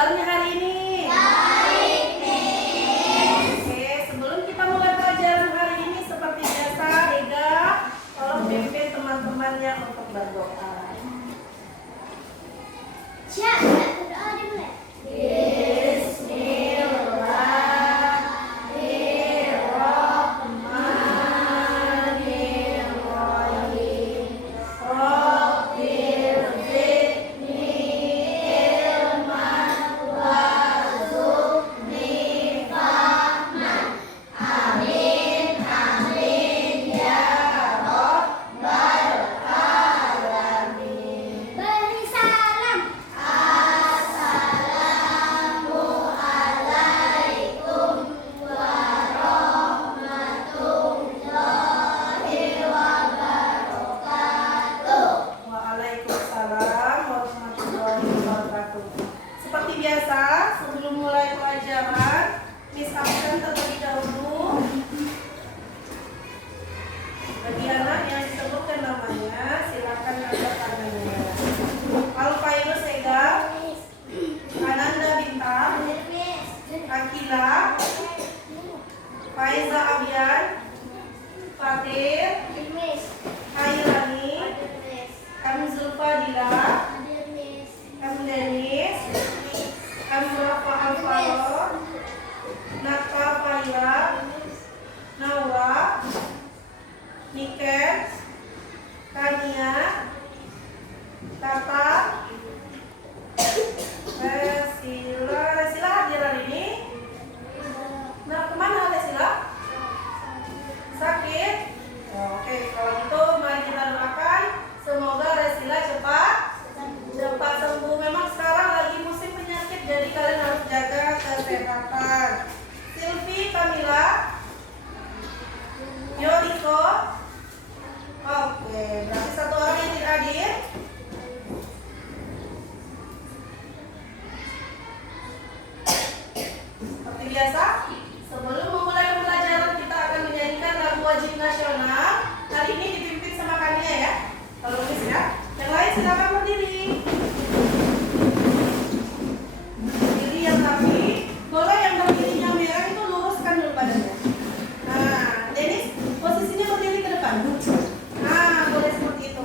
kabarnya hari ini? Baik, Miss. Oke, sebelum kita mulai pelajaran hari ini seperti biasa, Ega tolong pimpin teman-temannya untuk berdoa. Siap, berdoa dimulai. Beri salam. Assalamualaikum warahmatullahi wabarakatuh. Waalaikumsalam warahmatullahi wabarakatuh. Seperti biasa, sebelum mulai pelajaran, Miss absen terlebih dahulu. Bagi anak yang disebutkan namanya, silakan angkat tangannya. Alfairus Ega, Ananda Bintang, Akila, Faiza Abian, Fatir, Hairani, M. Zulfadila, M. Denis, M. Rafa Alfaro, Naka Faila, Naura, Niken, Tania, Tata, Resila hadir hari ini. Nah, kemana Resila? Sakit? Oke, kalau gitu mari kita doakan semoga Resila cepat sembuh. Memang sekarang lagi musim penyakit, jadi kalian harus jaga kesehatan. Silvi, Kamila, Yoriko. Oke, berarti satu orang yang tidak hadir. Seperti biasa, sebelum memulai pembelajaran kita akan menyanyikan lagu wajib nasional. Hari ini dipimpin sama Kania ya. Kalau Miss ya. Yang lain silakan berdiri. Berdiri yang rapi. Boleh yang berdirinya merah itu luruskan dulu badannya. Nah, Denis posisinya berdiri ke depan. Nah, boleh seperti itu.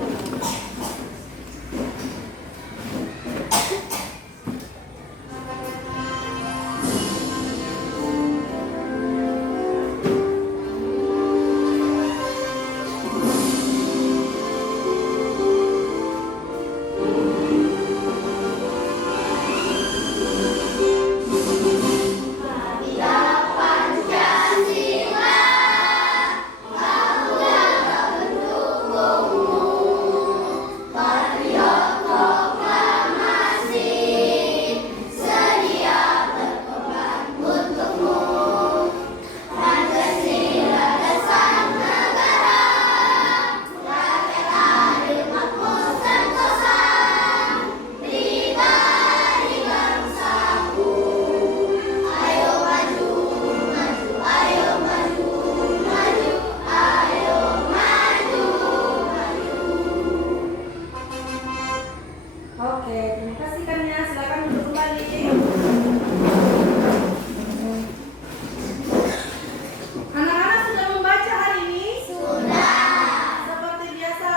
Oke, terima kasih Kania. Silakan duduk kembali. Anak-anak sudah membaca hari ini? Sudah. Seperti biasa,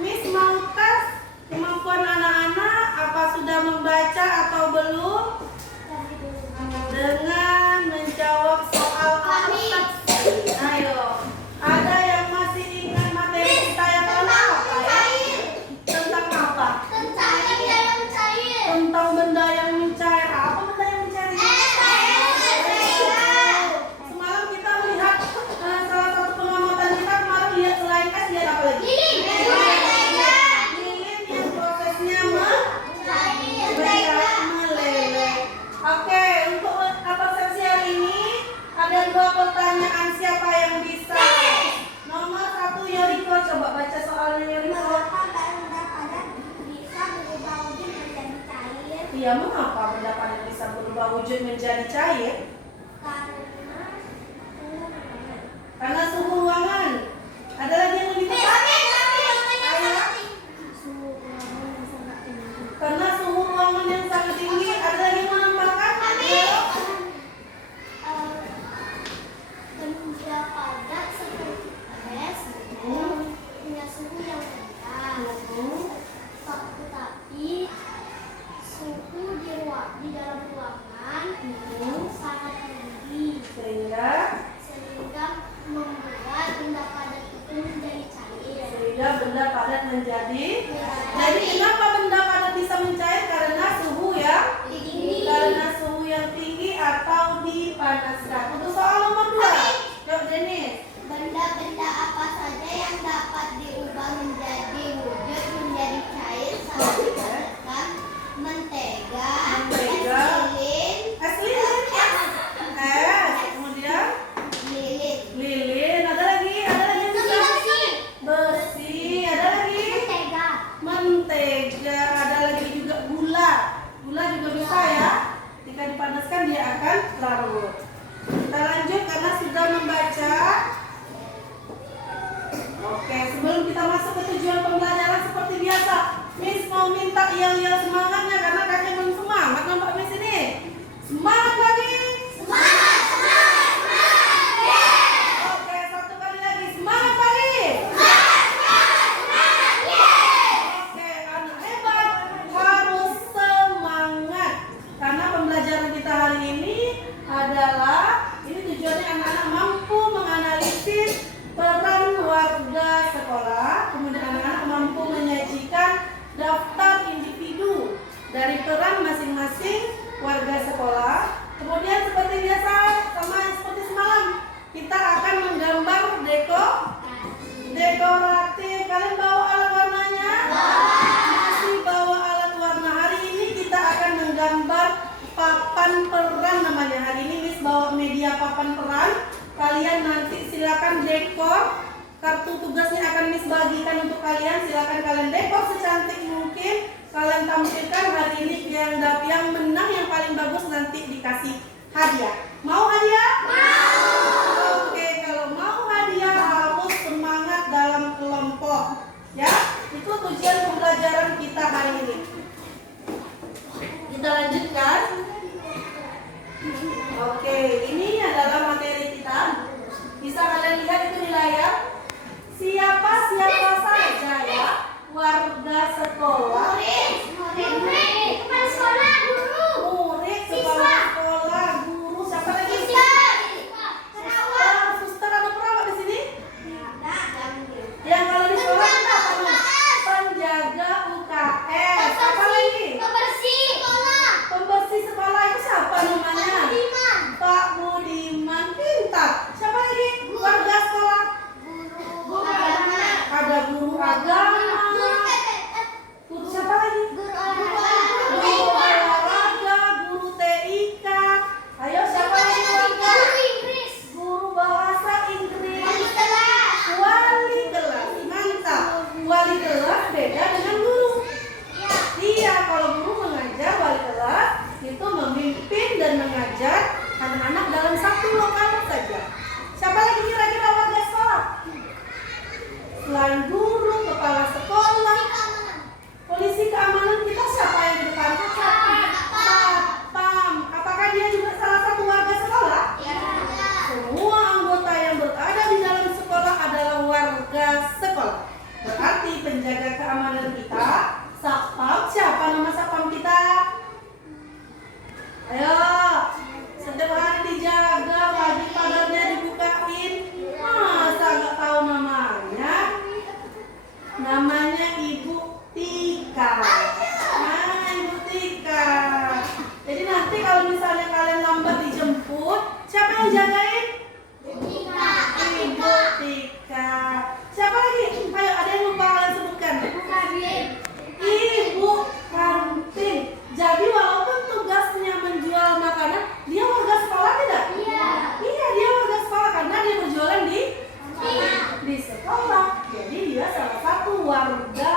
Miss mau tes kemampuan anak-anak. Apa sudah membaca atau belum? Dengan menjawab soal abstraksi. Ayo, ada yang masih ingat materi kita yang lalu apa ya? Tentang apa? Tentang benda yang mencair. Apa benda yang mencair ini? Semalam kita melihat salah satu pengamatan kita kemarin lihat selain es lihat apa lagi? Lilin yang prosesnya meleleh. Oke, untuk abstraksi hari ini ada dua pertanyaan. Siapa yang bisa? Nomor 1 Yoriko, coba baca soalnya Yoriko. Iya, mengapa benda padat bisa berubah wujud menjadi cair? Karena suhu ruangan. Ada lagi yang lebih tepat? Karena suhu ruangan yang sangat tinggi. Ada lagi yang akan larut. Kita lanjut karena sudah membaca. Oke, sebelum kita masuk ke tujuan pembelajaran seperti biasa, Miss mau minta yel-yel semangatnya karena kakek belum semangat nampak Miss ini. Semangat lagi. Semangat, semangat, semangat. Oke, satu kali lagi. Semangat lagi. Oke, anak hebat harus semangat karena pembelajaran kita hari ini adalah tujuannya anak-anak mampu menganalisis peran warga sekolah, kemudian anak-anak mampu menyajikan daftar individu dari peran masing-masing warga sekolah. Kemudian seperti biasa, sama seperti semalam, kita akan menggambar dekoratif. Kalian bawa alat warnanya? Masih bawa alat warna. Hari ini kita akan menggambar papan peran namanya. Hari ini Miss bawa media papan peran. Kalian nanti silakan dekor. Kartu tugasnya akan Miss bagikan untuk kalian. Silakan kalian dekor secantik mungkin. Kalian tampilkan hari ini yang menang yang paling bagus nanti dikasih hadiah. Mau hadiah? Mau. Oke, kalau mau hadiah harus semangat dalam kelompok. Ya, itu tujuan pembelajaran kita hari ini. Kita lanjutkan. Oke, ini adalah materi kita. Bisa kalian lihat itu di layar. Siapa saja ya warga sekolah. Murid, kepala sekolah, guru. Murid, kepala sekolah, guru, siapa lagi? Suster atau perawat di sini? Yang kalau di sekolah kita apa? Penjaga UKS. Siapa lagi? Pembersih sekolah itu siapa namanya? Pak Budiman. Pintar. Siapa lagi? Warga sekolah. Ada guru agama. Guru siapa lagi? Guru olahraga, guru TIK. Ayo siapa lagi warga? Guru bahasa Inggris. Wali kelas. Mantap. Wali kelas beda dengan guru. Iya, kalau guru mengajar, wali kelas itu memimpin dan mengajar anak-anak dalam satu lokal saja. Siapa lagi kira-kira warga sekolah? Selain guru, kepala sekolah, polisi keamanan kita siapa yang di depan? Satpam. Apakah dia juga salah satu warga sekolah? Semua anggota yang berada di dalam sekolah adalah warga sekolah. Berarti penjaga keamanan kita, satpam. Siapa nama satpam kita? Ayo, setiap hari dijaga, wajib pagarnya dibukain. Masa nggak tahu namanya? Namanya Ibu Tika. Nah, Ibu Tika. Jadi nanti kalau misalnya kalian lambat dijemput, siapa yang jagain? Ibu Tika. Siapa lagi? Ayo, ada yang lupa kalian sebutkan. Ibu kantin. Jadi walaupun tugasnya menjual makanan, dia warga sekolah tidak? Iya, dia warga sekolah karena dia berjualan di sekolah. Jadi dia salah satu warga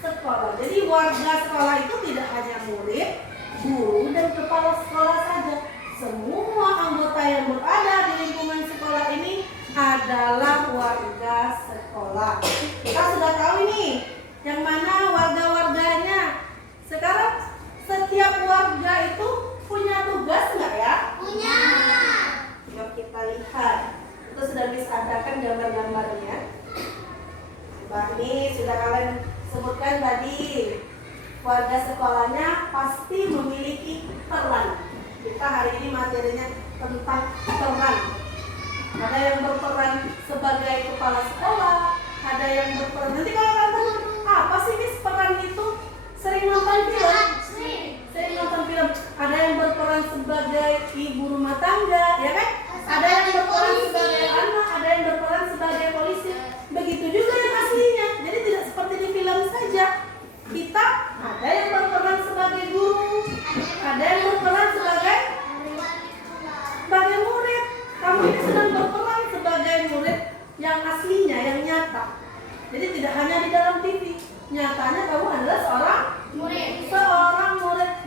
sekolah. Jadi warga sekolah itu tidak hanya murid, guru, dan kepala sekolah saja. Semua anggota yang berada di lingkungan sekolah ini adalah warga sekolah. Kita sudah tahu ini yang mana warga-warganya. Sekarang setiap warga itu punya tugas nggak ya? Punya. Yuk kita lihat. Itu sudah bisa adakan gambar-gambarnya. Coba ini sudah kalian sebutkan tadi. Warga sekolahnya pasti memiliki peran. Kita hari ini materinya tentang peran. Ada yang berperan sebagai kepala sekolah, ada yang berperan. Nanti kalau kalian tanya, apa sih Miss peran itu? Sering nonton film? Sering nonton film. Ada yang berperan sebagai ibu rumah tangga, ya kan? Ada yang berperan sebagai anak, ada yang berperan sebagai polisi. Begitu juga yang aslinya. Jadi tidak seperti di film saja. Kita ada yang berperan sebagai guru, ada yang berperan sebagai murid. Kamu ini sedang berperan sebagai murid yang aslinya, yang nyata. Jadi tidak hanya di dalam TV. Nyatanya kamu adalah seorang murid.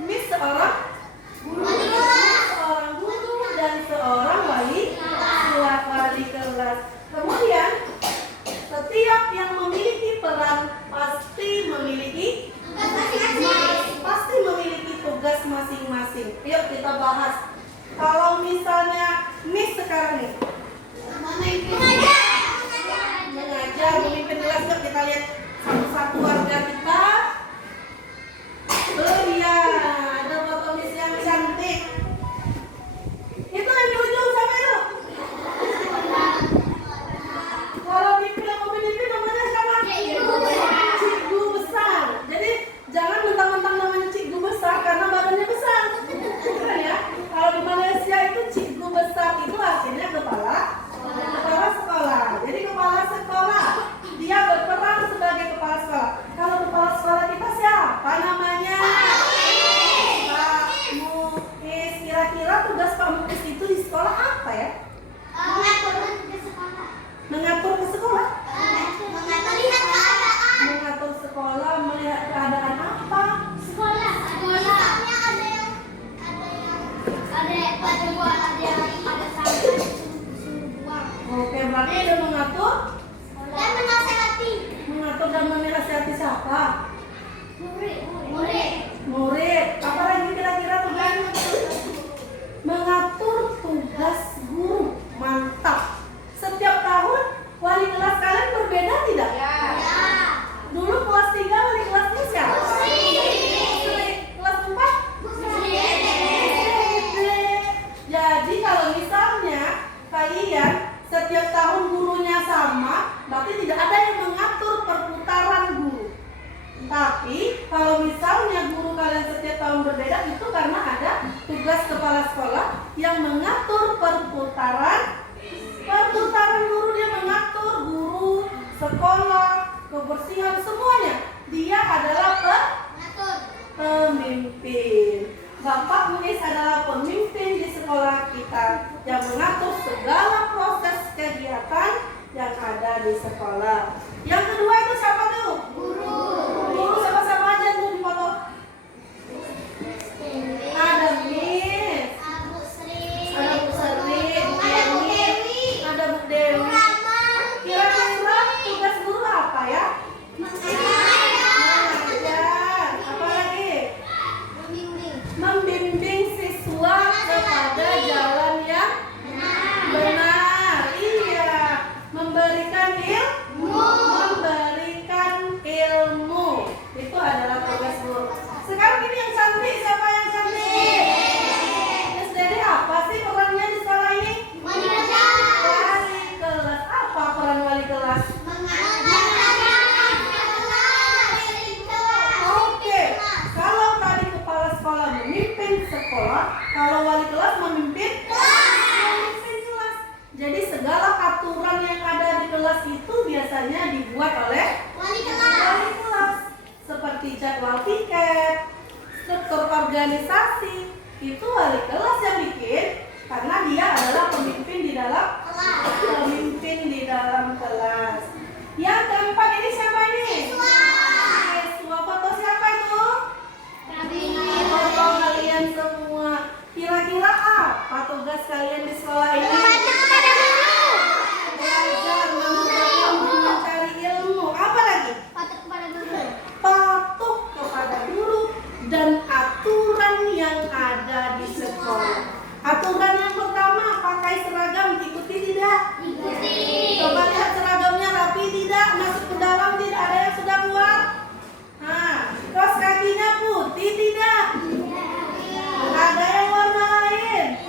Miss seorang guru. Yuk kita bahas. Kalau misalnya Miss sekarang nih mengajar, memimpin kelas, yuk kita lihat satu-satu warga kita. Oh iya, ada foto Miss yang cantik. Itu yang di ujung siapa itu? Kalau mimpin atau pemimpin namanya siapa? Cikgu besar. Jadi jangan mentang-mentang namanya cikgu besar karena badannya besar. Keren ya? Kalau di Malaysia itu cikgu besar itu artinya kepala sekolah. Jadi kepala sekolah dia berperan sebagai kepala sekolah. Kalau kepala sekolah kita siapa namanya? Pak Mukis. Kira-kira tugas Pak Mukis itu di sekolah apa ya? Mengatur ke sekolah. Mengatur sekolah, melihat keadaan apa? Oke, berarti dia mengatur dan menasihati siapa? Murid. Apa lagi kira-kira tugasnya? Mengatur tugas guru. Mantap. Setiap tahun wali kelas kalian berbeda tidak? Dulu kelas 3 wali kelasnya siapa? Kelas 4? Jadi kalau misalnya kalian setiap tahun gurunya sama, berarti tidak ada yang mengatur perputaran guru. Tapi kalau misalnya guru kalian setiap tahun berbeda, itu karena ada tugas kepala sekolah yang mengatur perputaran guru. Dia mengatur guru, sekolah, kebersihan, semuanya. Dia adalah pemimpin. Bapak Munis adalah pemimpin di sekolah kita yang mengatur segala proses kegiatan yang ada di sekolah. Yang kedua itu siapa tuh? Guru sama-sama aja tuh di foto. Ada Miss, ada Bu Sri, Bu Dewi, ada Bu Dewi. Kira-kira tugas guru apa ya? Mengajar. Apa lagi? Membimbing siswa kepada jalan yang benar. Iya, memberikan ilmu. Itu adalah tugas guru. Sekarang ini yang cantik, siapa yang cantik? SDD apa sih perannya di sekolah ini? Wali kelas. Apa peran wali kelas? Oke, kalau tadi kepala sekolah memimpin sekolah, kalau wali kelas memimpin kelas. Jadi segala aturan yang ada di kelas itu biasanya dibuat oleh wali kelas. Seperti jadwal piket, struktur organisasi, itu wali kelas yang bikin karena dia adalah pemimpin di dalam kelas. Yang keempat ini siapa ini? Siswa. Foto siapa itu? Foto kalian semua. Kira-kira apa tugas kalian di sekolah ini? Belajar, mencari ilmu. Apa lagi? Patuh kepada guru dan aturan yang ada di sekolah. Aturan yang pertama, pakai seragam, ikuti tidak? Coba lihat seragamnya rapi tidak? Masuk ke dalam tidak? Ada yang sudah keluar? Nah, kaos kakinya putih tidak? Ada yang warna lain?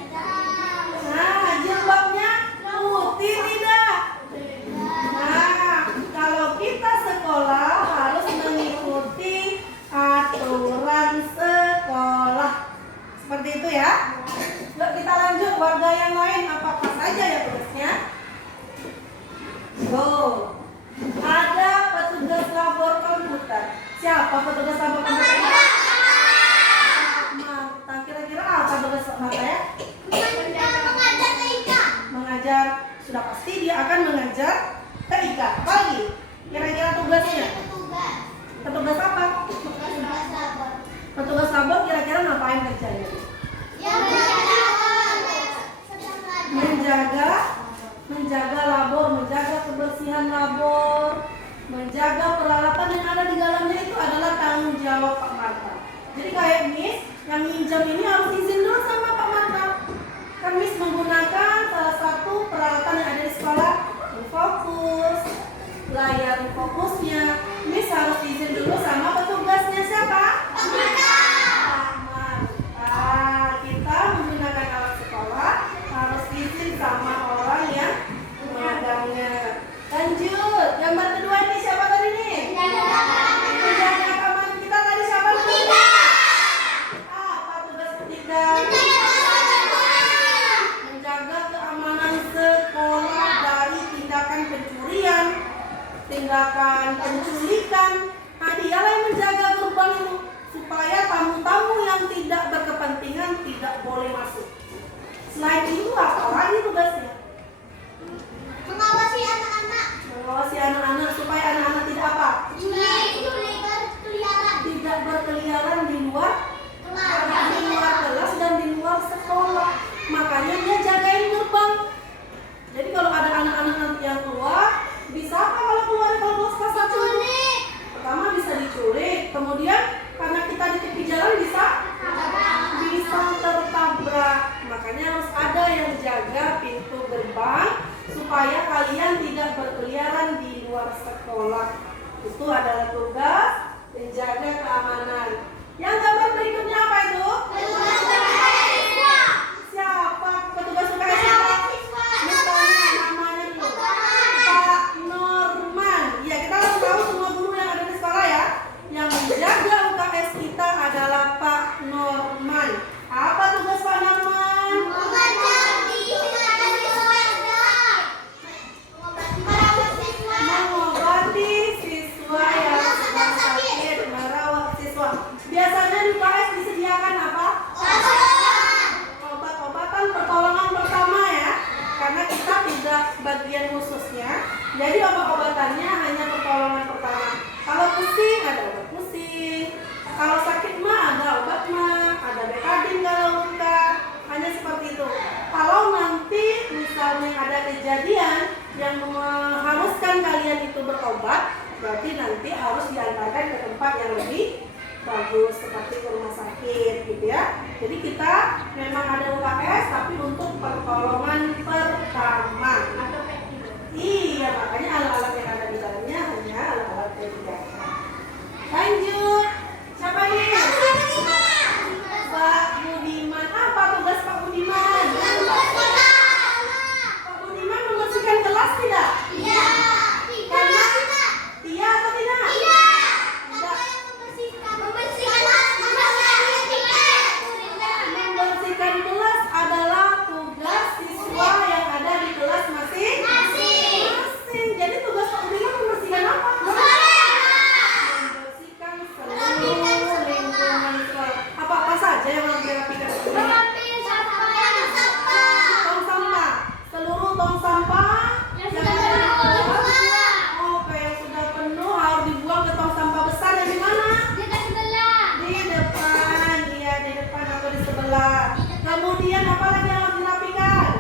Nah, jilbabnya putih tidak? Nah, kalau kita sekolah harus mengikuti aturan sekolah. Seperti itu ya. Yuk kita lanjut, warga yang lain apa saja ya tugasnya? Ada petugas labor komputer. Siapa petugas labor komputer? Mata. Kira-kira apa tugas mata ya? Mengajar. Sudah pasti dia akan mengajar TIK. Apa lagi? Kira-kira tugasnya? Petugas apa? Petugas labor kira-kira ngapain kerjanya? Menjaga labor, menjaga kebersihan labor, menjaga peralatan yang ada di dalamnya, itu adalah tanggung jawab Pak Marta. Jadi kayak Miss yang minjem ini harus izin Miss menggunakan salah satu peralatan yang ada di sekolah, fokus, layar fokusnya. Miss harus izin dulu sama petugasnya siapa? Taman. Kita menggunakan alat sekolah harus izin sama orang yang memegangnya. Lanjut, gambar kedua ini siapa tadi nih? Penjaga keamanan kita tadi siapa nih? Apa tugas ketiga? Menjaga keamanan sekolah dari tindakan pencurian, tindakan penculikan. Nah, dialah yang menjaga gerbang itu supaya tamu-tamu yang tidak berkepentingan tidak boleh masuk. Selain itu apa lagi tugasnya? Mengawasi anak-anak. Mengawasi anak-anak supaya anak-anak tidak apa? Berkeliaran. Tidak berkeliaran di luar kelas dan di luar sekolah. Makanya dia jagain gerbang. Jadi kalau ada anak-anak nanti yang keluar, bisa apa kalau keluar kelas 1? Pertama bisa diculik, kemudian karena kita di tepi jalan bisa tertabrak. Makanya harus ada yang jaga pintu gerbang supaya kalian tidak berkeliaran di luar sekolah. Itu adalah tugas menjaga keamanan. Yang gambar berikutnya apa itu? Siapa petugas UKS? Misalnya namanya itu Pak Norman. Ya, kita harus tahu semua guru yang ada di sekolah ya. Yang menjaga UKS kita adalah Pak Norman. Apa tugas Pak Norman? Mengobati siswa yang sedang sakit, merawat siswa. Biasanya di UKS disediakan apa? Obat-obatan pertolongan pertama ya. Karena kita tidak bagian khususnya, jadi obat-obatannya hanya pertolongan pertama. Kalau pusing ada obat pusing, kalau sakit mah ada obat mah, ada betadine kalau luka, hanya seperti itu. Kalau nanti misalnya ada kejadian yang mengharuskan kalian itu berobat, berarti nanti harus diantarkan ke tempat yang lebih bagus seperti ke rumah sakit gitu ya. Jadi kita memang ada UKS tapi untuk pertolongan pertama. Iya, makanya alat-alat yang ada di dalamnya hanya alat-alat P3K. Lanjut, siapa ini? Pak Budiman. Apa tugas Pak Budiman? Pak Budiman membersihkan kelas tidak? Iya atau tidak? Membersihkan kelas adalah tugas siswa yang ada di kelas masing-masing. Jadi tugas Pak Budiman membersihkan apa? Membersihkan seluruh lingkungan sekolah. Apa saja yang harus dirapikan? Tong sampah. Seluruh tong sampah yang ada di kelas. Oke, yang sudah penuh harus dibuang ke tong sampah besar yang di mana? Di depan, iya di depan atau di sebelah. Kemudian apa lagi yang harus dirapikan?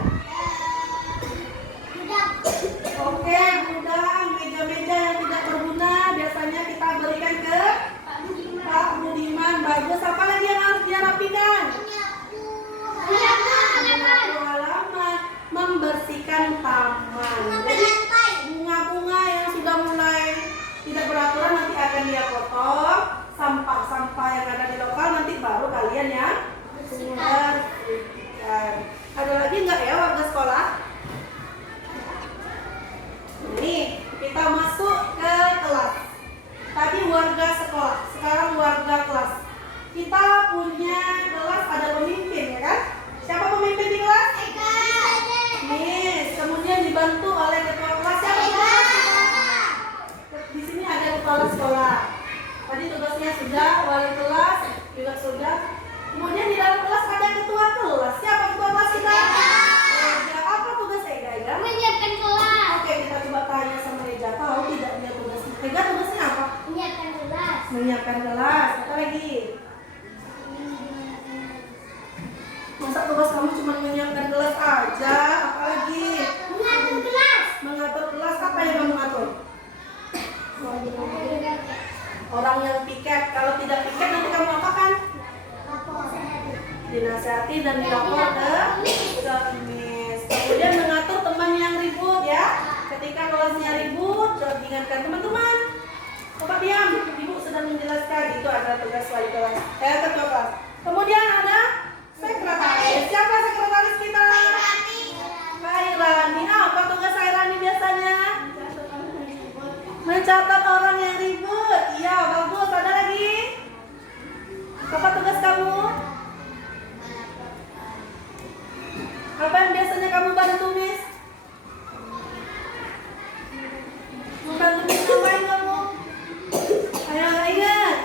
Oke, gudang, meja-meja yang tidak berguna biasanya kita berikan ke Pak Budiman. Bagus. Apa lagi yang harus dia rapikan? Menyapu halaman, membersihkan taman. Jadi bunga-bunga yang sudah mulai tidak beraturan nanti akan dia potong. Sampah-sampah yang ada di lokal nanti baru kalian yang bersihkan. Ada lagi nggak ya warga sekolah? Nih, kita masuk ke kelas. Tadi warga sekolah, sekarang warga kelas. Kita punya kelas ada pemimpin ya kan? Siapa pemimpin di kelas? Miss, kemudian dibantu oleh ketua kelas. Siapa ketua kelas? Di sini ada kepala sekolah. Tadi tugasnya sudah, wali kelas juga sudah. Kemudian di dalam kelas ada ketua kelas. Siapa ketua kelas kita? Ega. Apa tugas Ega? Menyiapkan kelas. Oke, kita coba tanya sama Ega. Tahu tidak dia tugasnya? Ega tugasnya apa? Menyiapkan kelas. Menyiapkan kelas. Apa lagi? Masa tugas kamu cuma menyiapkan kelas aja? Apa lagi? Mengatur kelas. Mengatur kelas. Apa yang kamu atur? Orang yang piket. Kalau tidak piket nanti kamu apakan? dinasihati dan dilapor ke Miss. Kemudian mengatur teman yang ribut ya. Ketika kelasnya ribut, diingatkan teman-teman. Coba diam, ibu sedang menjelaskan. Itu adalah tugas wali kelas. Ketua kelas. Kemudian ada sekretaris. Siapa sekretaris kita? Hairani. Apa tugas Hairani biasanya? Mencatat orang yang ribut. Iya, bagus. Ada lagi? Apa tugas kamu? Apa yang biasanya kamu bantu, Miss? Membantu Miss ngapain kamu? Ayo ingat.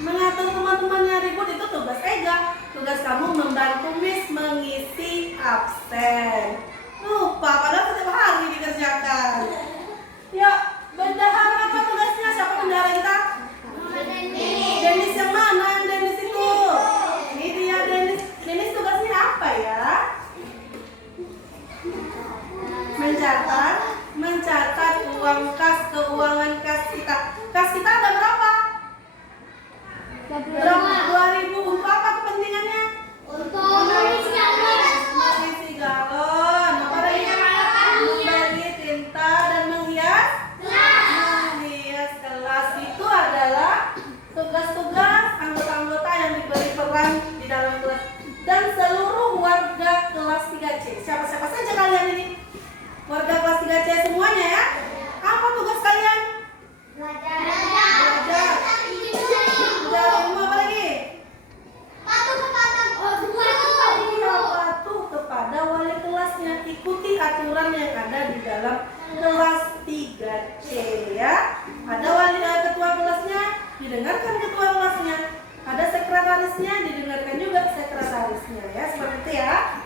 Mengatur teman-teman yang ribut itu tugas Ega. Tugas kamu membantu Miss mengisi absen. Lupa, padahal setiap hari dikerjakan. Ya, bendahara apa tugasnya? Siapa bendahara kita? Denis yang mana? Yang Denis itu? Ini dia Denis. Denis tugasnya apa ya? Mencatat uang kas, keuangan kas kita. Kas kita ada berapa? 2.000. Untuk apa kepentingannya? Untuk mengisi galon. Apa lagi? Membeli tinta dan menghias kelas. Itu adalah tugas-tugas anggota-anggota yang diberi peran di dalam kelas dan seluruh warga kelas 3C. Siapa-siapa saja kalian ini? Warga kelas 3C semuanya ya. Apa tugas kalian? Belajar. Rumah apa lagi? Patuh kepada wali kelasnya. Ikuti aturan yang ada di dalam kelas 3C ya. Ada ketua kelasnya, didengarkan ketua kelasnya. Ada sekretarisnya, didengarkan juga sekretarisnya ya. Seperti itu ya.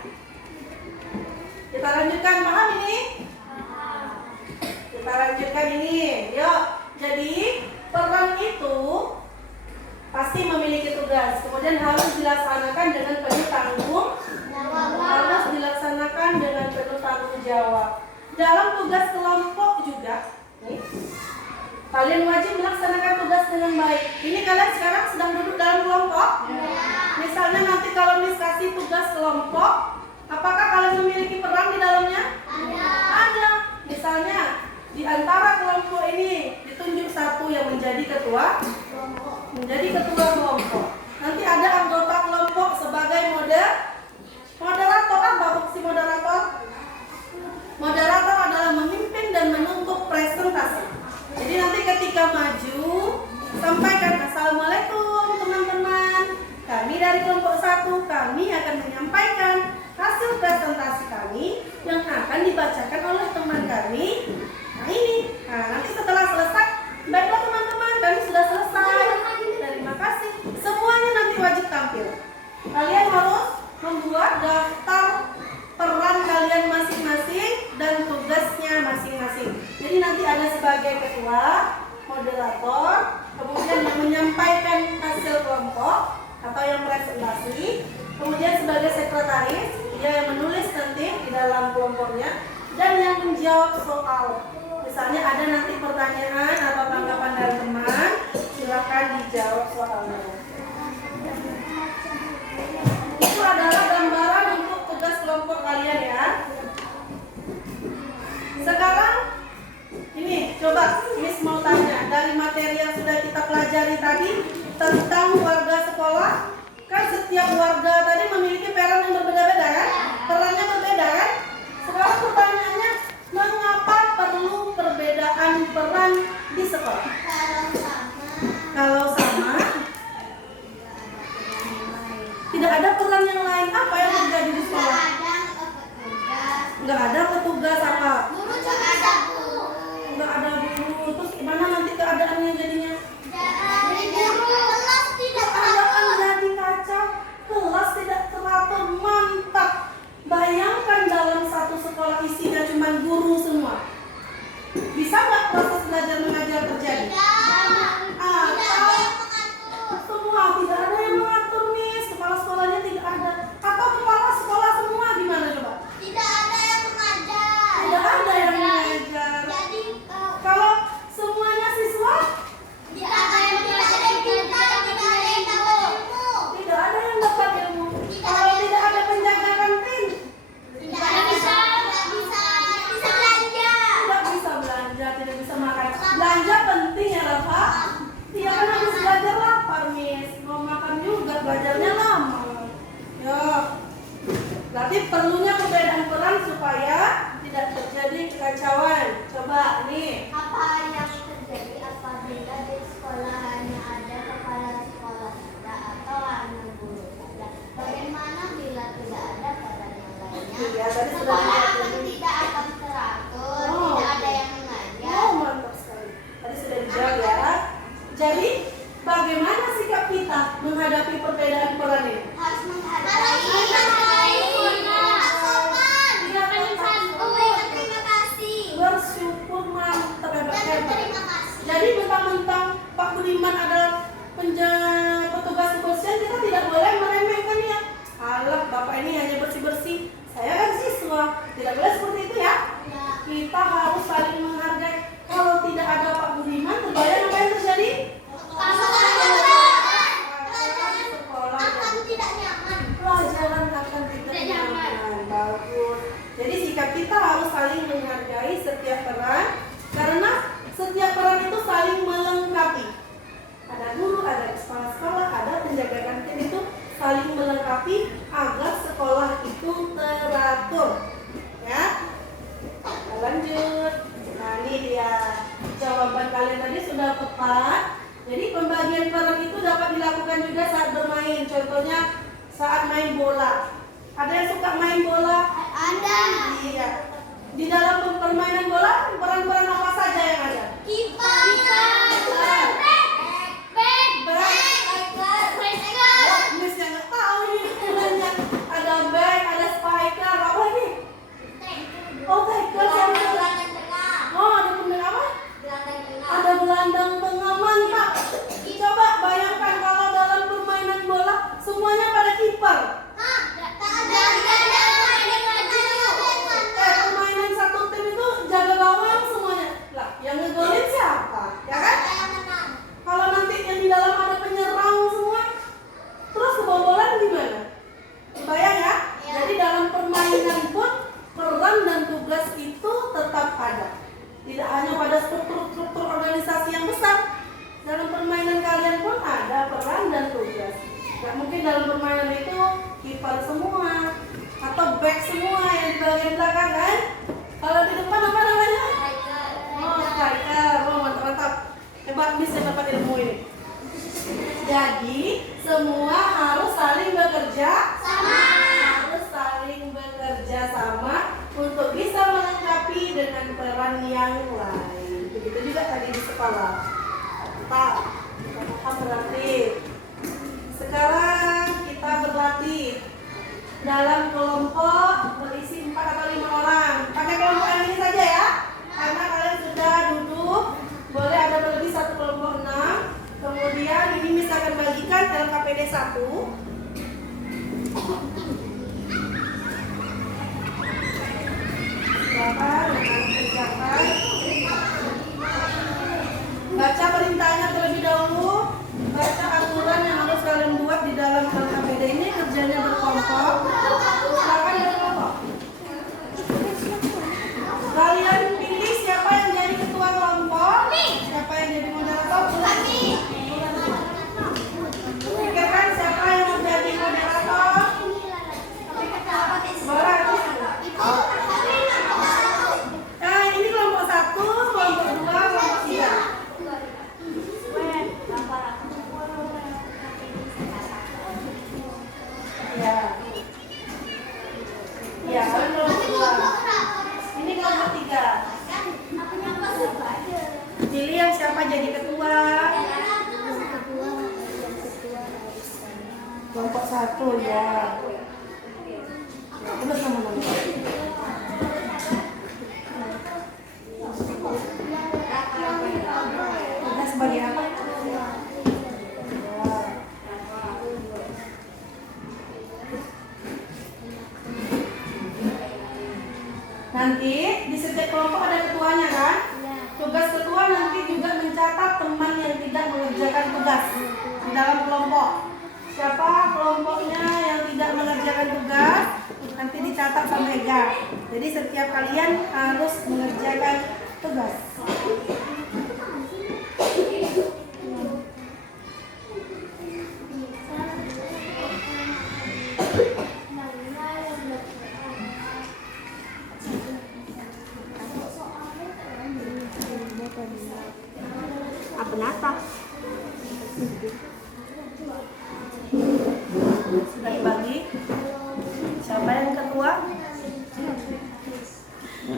Kita lanjutkan, paham ini? Kita lanjutkan ini. Yuk. Jadi peran itu pasti memiliki tugas. Kemudian harus dilaksanakan dengan penuh tanggung jawab. Dalam tugas kelompok juga, nih, kalian wajib melaksanakan tugas dengan baik. Ini kalian sekarang sedang duduk dalam kelompok. Misalnya nanti kalau Miss kasih tugas kelompok, apakah kalian memiliki peran di dalamnya? Ada. Misalnya di antara kelompok ini ditunjuk satu yang menjadi ketua kelompok. Nanti ada anggota kelompok sebagai moderator. Apa fungsi moderator? Moderator adalah memimpin dan menutup presentasi. Jadi nanti ketika maju, sampaikan assalamualaikum teman-teman. Kami dari kelompok 1, kami akan menyampaikan hasil presentasi kami yang akan dibacakan oleh teman kami. Nah ini, nanti setelah selesai, baiklah teman-teman, kami sudah selesai. Terima kasih. Semuanya nanti wajib tampil. Kalian harus membuat daftar peran kalian masing-masing dan tugasnya masing-masing. Jadi nanti ada sebagai ketua, moderator, kemudian yang menyampaikan hasil kelompok atau yang presentasi, kemudian sebagai sekretaris, dia yang menulis nanti di dalam kelompoknya, dan yang menjawab soal. Misalnya ada nanti pertanyaan atau tanggapan dari teman, silakan dijawab soalnya. Itu adalah gambaran untuk tugas kelompok kalian ya. Sekarang ini coba Miss mau tanya, dari materi yang sudah kita pelajari tadi tentang warga sekolah, kan setiap warga tadi memiliki peran yang berbeda-beda kan? Perannya berbeda kan? Sekarang pertanyaannya, mengapa perlu perbedaan peran di sekolah? Kalau sama, tidak ada peran yang lain. Apa yang terjadi di sekolah? Nggak ada petugas apa? Nggak ada guru. Terus gimana nanti keadaannya jadinya? Keadaan jadi kacau. Kelas tidak teratur, mantap. Bayangkan dalam satu sekolah isinya cuma guru semua. Bisa nggak proses belajar mengajar terjadi? Atau semua tidak ada yang mengatur, Miss. Kepala sekolahnya tidak ada. Atau kepala sekolah semua gimana coba? Tidak ada yang mengajar. Kalau semuanya siswa? belajarnya lama. Ya, berarti perlunya perbedaan peran supaya tidak terjadi kekacauan. Coba nih. Apa yang terjadi apabila di sekolah hanya ada kepala sekolah saja atau hanya guru saja? Bagaimana bila tidak ada peran yang lainnya? Ya, tadi sudah Sekolah dilihat akan dulu. tidak akan teratur, Oh. tidak ada yang mengajar. Oh, mantap sekali. Tadi sudah dijawab ya. Jadi, bagaimana sikap kita menghadapi perbedaan peran ini? Harus menghargai, terima kasih, Bersyukur, mantap, hebat, dan hebat. berterima kasih. Jadi mentang-mentang Pak Budiman adalah petugas kebersihan, kita tidak boleh meremehkan ya. Alah, Bapak ini hanya bersih-bersih, saya kan siswa. Tidak boleh seperti itu ya. Ya. Kita harus saling menghargai. Kalau tidak ada Pak Budiman, terbayang apa yang terjadi? Akan tidak nyaman. Pelajaran akan tidak nyaman. Bagus. Jadi sikap kita harus saling menghargai setiap peran, karena setiap peran itu saling melengkapi. Ada guru, ada kepala sekolah, ada penjaga kantin, itu saling melengkapi agar sekolah itu teratur. Ya. Kita lanjut. Nah, ini dia jawaban kalian tadi sudah tepat. Jadi pembagian peran itu dapat dilakukan juga saat bermain. Contohnya saat main bola. Ada yang suka main bola? Ada. Iya. Di dalam permainan bola, peran-peran apa saja yang ada? Kiper. Miss yang nggak tahu ini namanya. Ada back, ada spiker, apa lagi? Oh, tackle sama. Oh, ada pemain apa? Ada gelandang tengah, mantap. Coba bayangkan kalau dalam permainan bola semuanya pada kiper. Permainan satu tim itu jaga gawang semuanya. Lah, yang ngegolin siapa? Ya kan? Kalau nanti yang di dalam ada penyerang semua, terus kebobolan gimana? Bayang ya? Ya. Jadi dalam permainan pun peran dan tugas itu tetap ada. Tidak hanya pada struktur organisasi yang besar. Dalam permainan kalian pun ada peran dan tugas. Gak mungkin dalam permainan itu kiper semua atau back semua yang di bagian belakang kan? Kalau di depan apa namanya? Oh, striker. Oh, mantap-mantap. Hebat Miss yang dapat ilmu ini. Jadi semua harus saling bekerja Sama. Harus saling bekerja sama untuk bisa melengkapi dengan peran yang lain. Begitu juga tadi di sekolah. Mantap. Kita berlatih. Sekarang kita berlatih dalam kelompok berisi 4 atau 5 orang. Pakai kelompok yang ini saja ya. Karena kalian sudah duduk. Boleh ada berlebih satu kelompok 6. Kemudian ini Miss akan bagikan LKPD 1. Silakan kerjakan. Baca perintahnya terlebih dahulu. Baca aturan yang harus kalian buat di dalam LKPD ini. Kerjanya berkelompok. Silakan berkelompok. Kalian pilih siapa yang jadi ketua kelompok, siapa yang jadi moderator. Pikirkan siapa yang mau jadi moderator. Boleh. Nah, ini kelompok 1, kelompok 2, kelompok 3. Ya. Ya, kelompok 2. Ini kelompok 3. Pilih yang siapa jadi ketua. Kelompok 1 ya. Terus sama-sama. Kita sebagai apa? Nanti di setiap kelompok ada ketuanya kan? Tugas ketua nanti juga mencatat teman yang tidak mengerjakan tugas di dalam kelompok. Siapa kelompoknya yang tidak mengerjakan tugas, nanti dicatat sama Ega. Jadi setiap kalian harus mengerjakan tugas.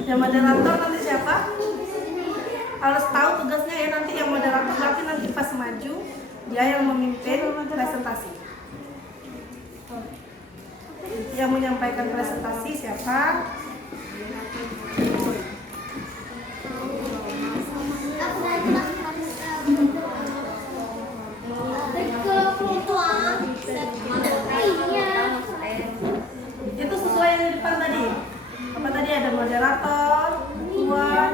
Yang moderator nanti siapa? Harus tahu tugasnya ya, nanti yang moderator berarti nanti pas maju dia yang memimpin presentasi. Yang menyampaikan presentasi siapa? Itu sesuai yang di depan tadi. Apa tadi, ada moderator, tuan.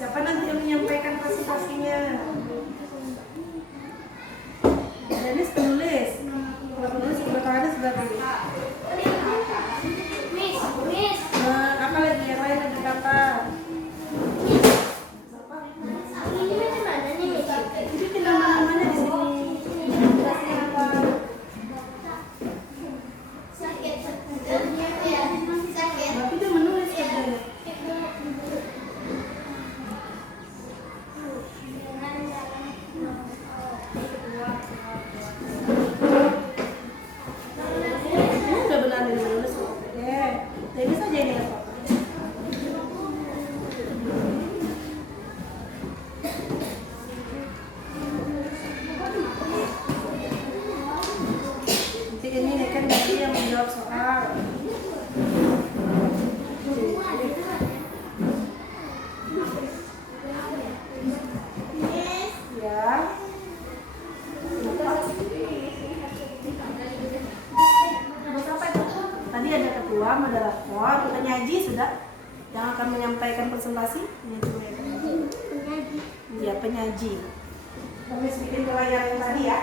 Siapa nanti yang menyampaikan presentasinya? Dennis penulis. Kalau penulis sebelah kanan sebelah kiri. Apa lagi yang lain lagi kata? Ini tinggal namanya di sini. Tugasnya apa? Tapi dia menulis katanya. Moderator, penyaji sudah yang akan menyampaikan presentasi. Iya, penyaji. Kami bikin ke layar yang tadi ya.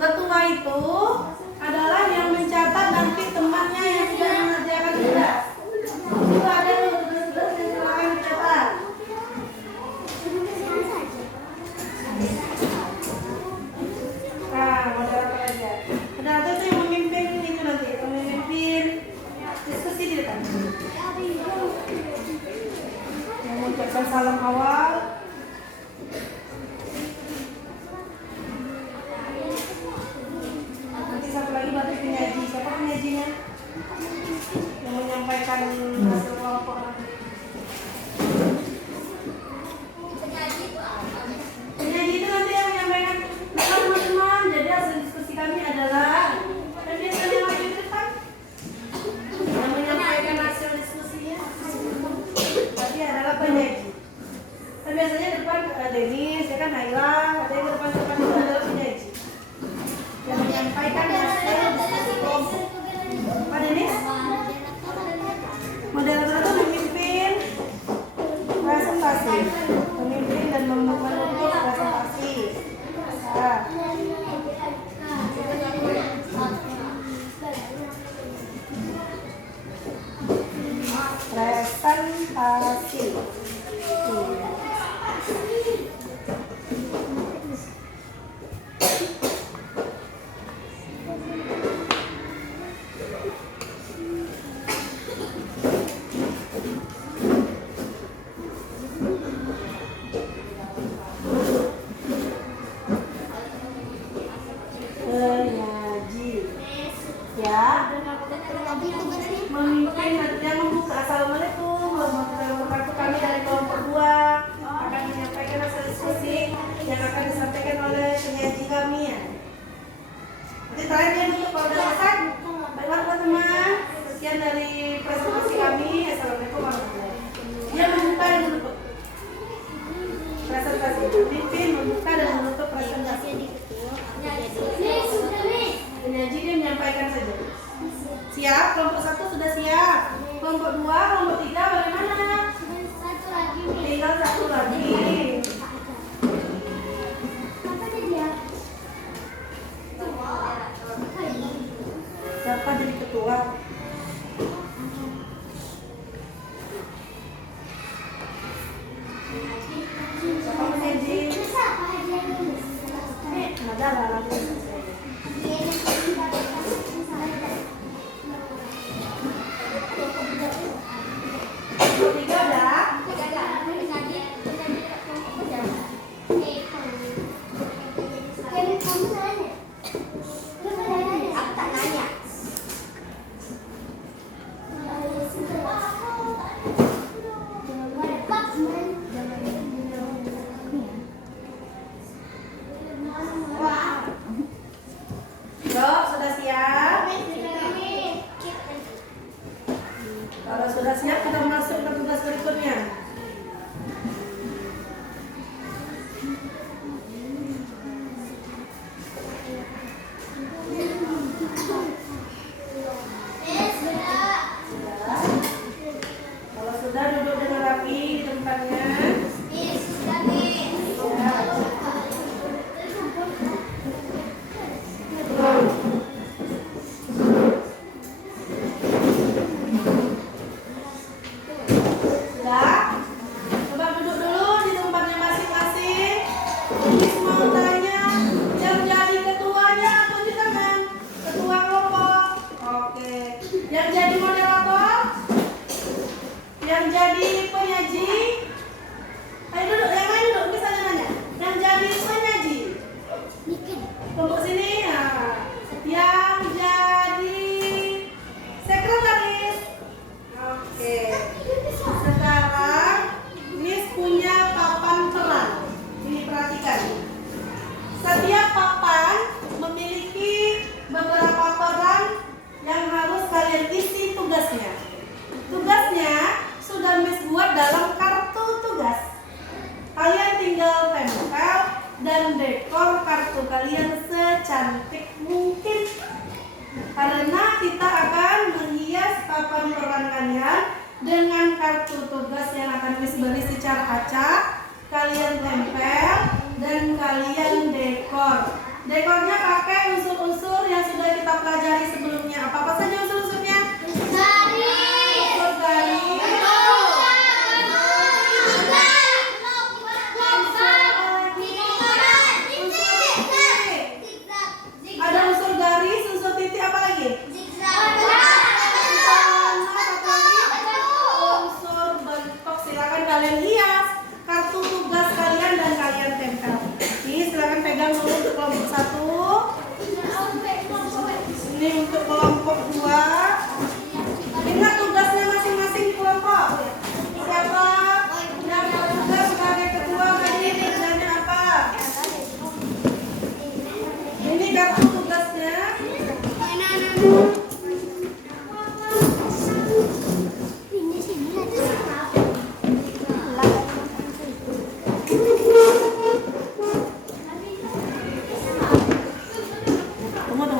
Ketua itu adalah yang mencatat nanti temannya yang sudah mengerjakan tugas. Itu ada tugas-tugas yang silakan dicatat. Nah, moderator aja. Moderator itu yang memimpin itu nanti, memimpin diskusi di depan. Yang mengucapkan salam awal. Satu lagi berarti penyaji. Siapa penyajinya? Yang menyampaikan hasil kelompok nanti. Penyaji itu nanti yang menyampaikan, teman-teman, jadi hasil diskusi kami adalah, dan biasanya lagi di depan yang menyampaikan hasil diskusinya berarti adalah penyaji. Dan biasanya depan Dennis, ya kan, Naila, ada yang depan itu adalah penyaji yang menyampaikan hasil diskusi kelompok. Pak Dennis, moderator itu memimpin presentasi, memimpin dan menutup presentasi. Nah. Presentasi. Penyaji. Ya. Memimpin yang membuka. Assalamualaikum warahmatullahi wabarakatuh. Kami dari kelompok 2 akan menyampaikan hasil diskusi yang akan disampaikan oleh penyaji kami ya. Nanti terakhir dia dulu kalau udah selesai sekian dari presentasi kami. Assalamualaikum warahmatullahi wabarakatuh. Dia membuka dan menutup presentasi. Pimpin membuka dan menutup presentasi. Penyaji dia menyampaikan saja. Siap? Kelompok 1 sudah siap. Kelompok 2, kelompok 3 bagaimana? Tinggal satu lagi. Siapa jadi ketua? Siapa menjadi? Ada lah. Tiga dah. Aku tak nanya. Dok, sudah siap? Kalau sudah siap kita masuk ke tugas berikutnya. Kalau sudah duduk dengan rapi di tempatnya. Sudah? Coba duduk dulu di tempatnya masing-masing. Miss mau tanya, yang jadi ketuanya tunjuk tangan. Ketua kelompok. Oke. Yang jadi moderator? Yang jadi penyaji? Ayo duduk, yang lain duduk, bisa nanya. Yang jadi penyaji? Kelompok sini ya. Yang jadi sekretaris? Oke. Sekarang Miss punya papan peran. Ini perhatikan. Setiap papan memiliki beberapa peran yang harus kalian isi tugasnya. Tugasnya sudah Miss buat dalam kartu tugas. Kalian tinggal tempel dan dekor kartu kalian secantik mungkin. Karena kita akan menghias papan peran kalian dengan kartu tugas yang akan Miss beri secara acak. Kalian tempel dan kalian dekor. Dekornya pakai unsur-unsur yang sudah kita pelajari sebelumnya. Apa saja unsur-unsurnya? Unsur garis. Ada unsur garis, unsur titik, apa lagi? Unsur bentuk. Silakan kalian hias kartu tugas kalian dan kalian tempel. Ini silakan pegang dulu untuk kelompok 1. Ini untuk kelompok 2. Ingat tugasnya masing-masing kelompok. Siapa yang bertugas sebagai ketua tadi kerjanya apa? Ini kartu tugasnya. Tunggu,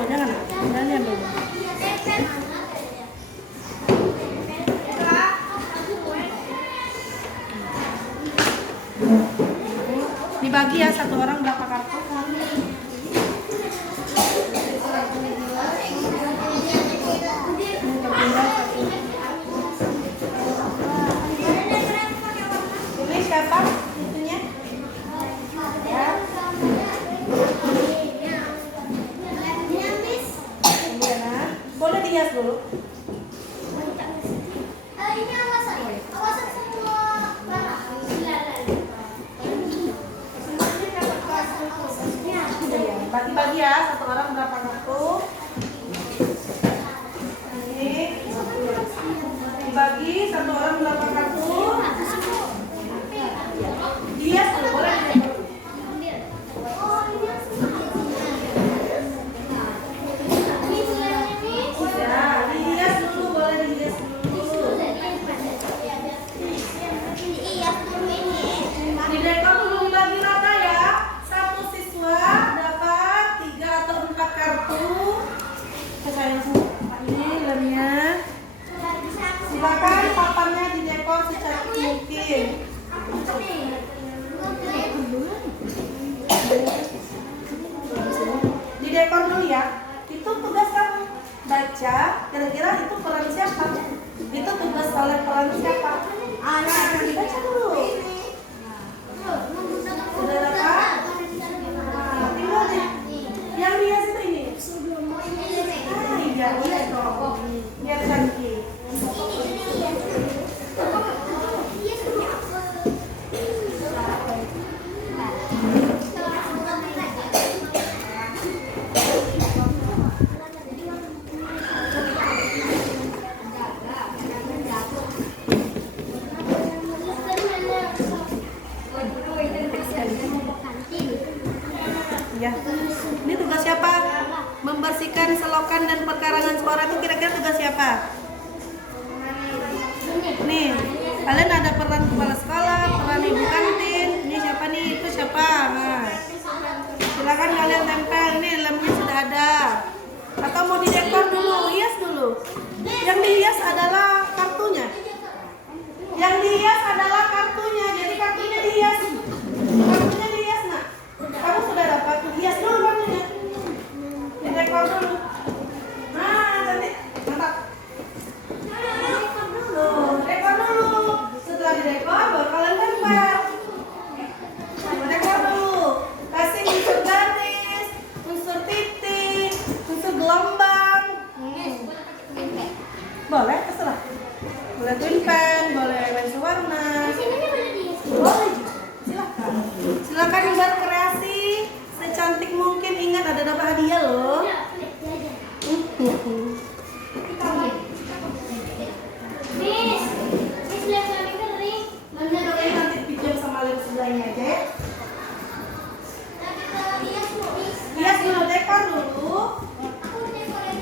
jangan lihat dulu. Dibagi ya, satu orang berapa kartu? Ini siapa? Itunya? Ya. Boleh dihias dulu. Bagi-bagi ya, satu orang berapa kartu? Ini dibagi, satu orang berapa kartu? Dihias dulu, boleh? Ya, dihias dulu, boleh Di dekor dulu ya. Itu tugas kamu. Baca, kira-kira itu peran siapa? Itu tugas kalian, peran siapa? Baca dulu. Sudah dapat? Nah, tinggal deh. Yang hias itu ini. Iya, iya dong. Biar cantik. Ya. Ini tugas siapa? Membersihkan selokan dan perkarangan suara itu kira-kira tugas siapa? Nih, kalian ada peran kepala sekolah, peran ibu kantin. Ini siapa nih? Itu siapa? Nah, silakan kalian tempel. Nih lemnya sudah ada. Atau mau didekor dulu, hias dulu. Yang dihias adalah kartunya. Yang dihias adalah kartunya. Jadi kartunya dihias. Kartunya dihias, nak. Kamu sudah dapat tuh, hias dulu kartunya. Didekor dulu. Nah, cantik. Mantap. Dekor dulu. Setelah didekor, baru kalian tempel. Dekor dulu. Kasih unsur garis, unsur titik, unsur gelombang. Boleh, terserah. Boleh pulpen, boleh pensil warna. Boleh juga. Silakan. Silakan berkreasi secantik mungkin. Ingat ada dapat hadiah loh. Nanti pinjam sama lem sebelahnya aja ya. Hias dulu, dekor dulu.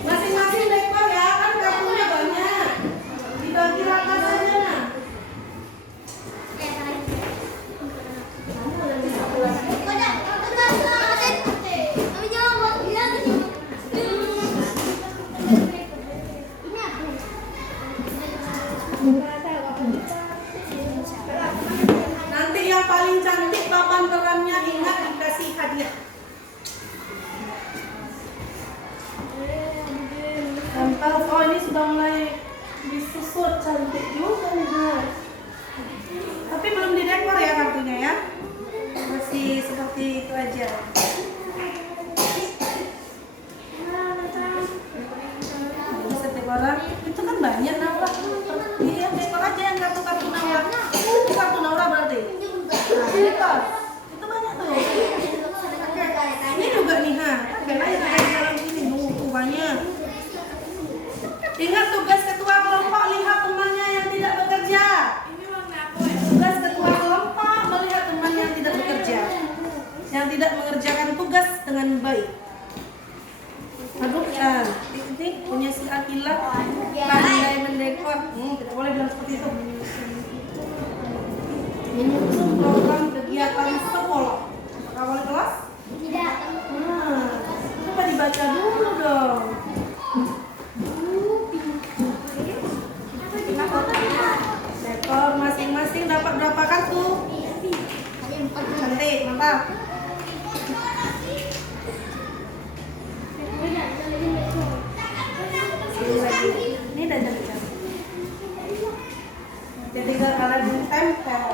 Masing-masing dekor ya, kan kartunya banyak. Dibagi rata saja nah. Nanti yang paling cantik papan perannya ingat dikasih hadiah. Tempel, oh ini sudah mulai disusut, cantik juga nih. Tapi belum didekor ya kartunya ya. Masih seperti itu aja. Bisa dekoran, itu kan banyak Naura. Iya, dekor aja yang kartu-kartu Naura. Itu kartu Naura berarti. Nah, dekor. Itu banyak tuh. Ini juga nih, ha. Karena yang ada di dalam ini banyak. Ingat tugas ketua kelompok, lihat temannya yang tidak bekerja. Tugas ketua kelompok melihat teman yang tidak bekerja, yang tidak mengerjakan tugas dengan baik. Aduh kan, ini punya si Akila pandai mendekor. Tidak boleh bilang seperti itu. Menyusun program kegiatan sekolah. Apakah boleh kelas? Tidak. Coba dibaca dulu dong. Dekor masing-masing dapat berapa kartu? Cantik, mantap. Ini udah cantik. Jadi kalian tempel.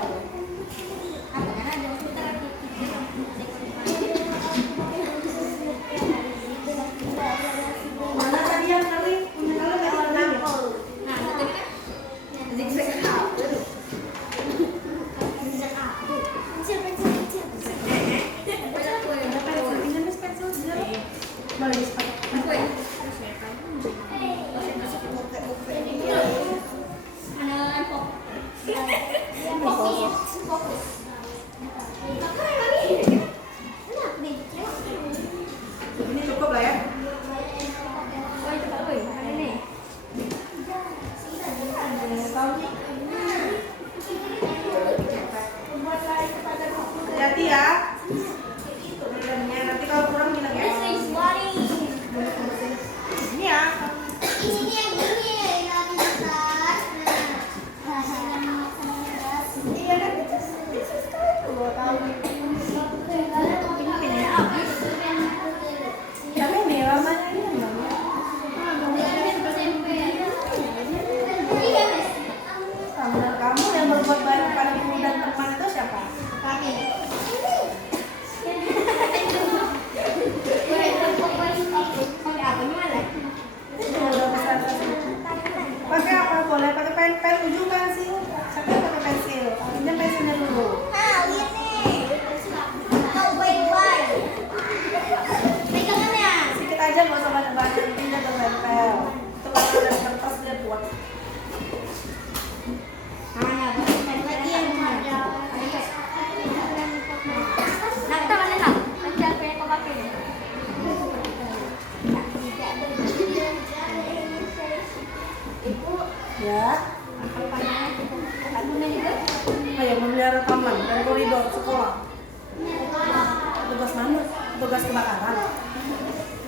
petugas kebakaran.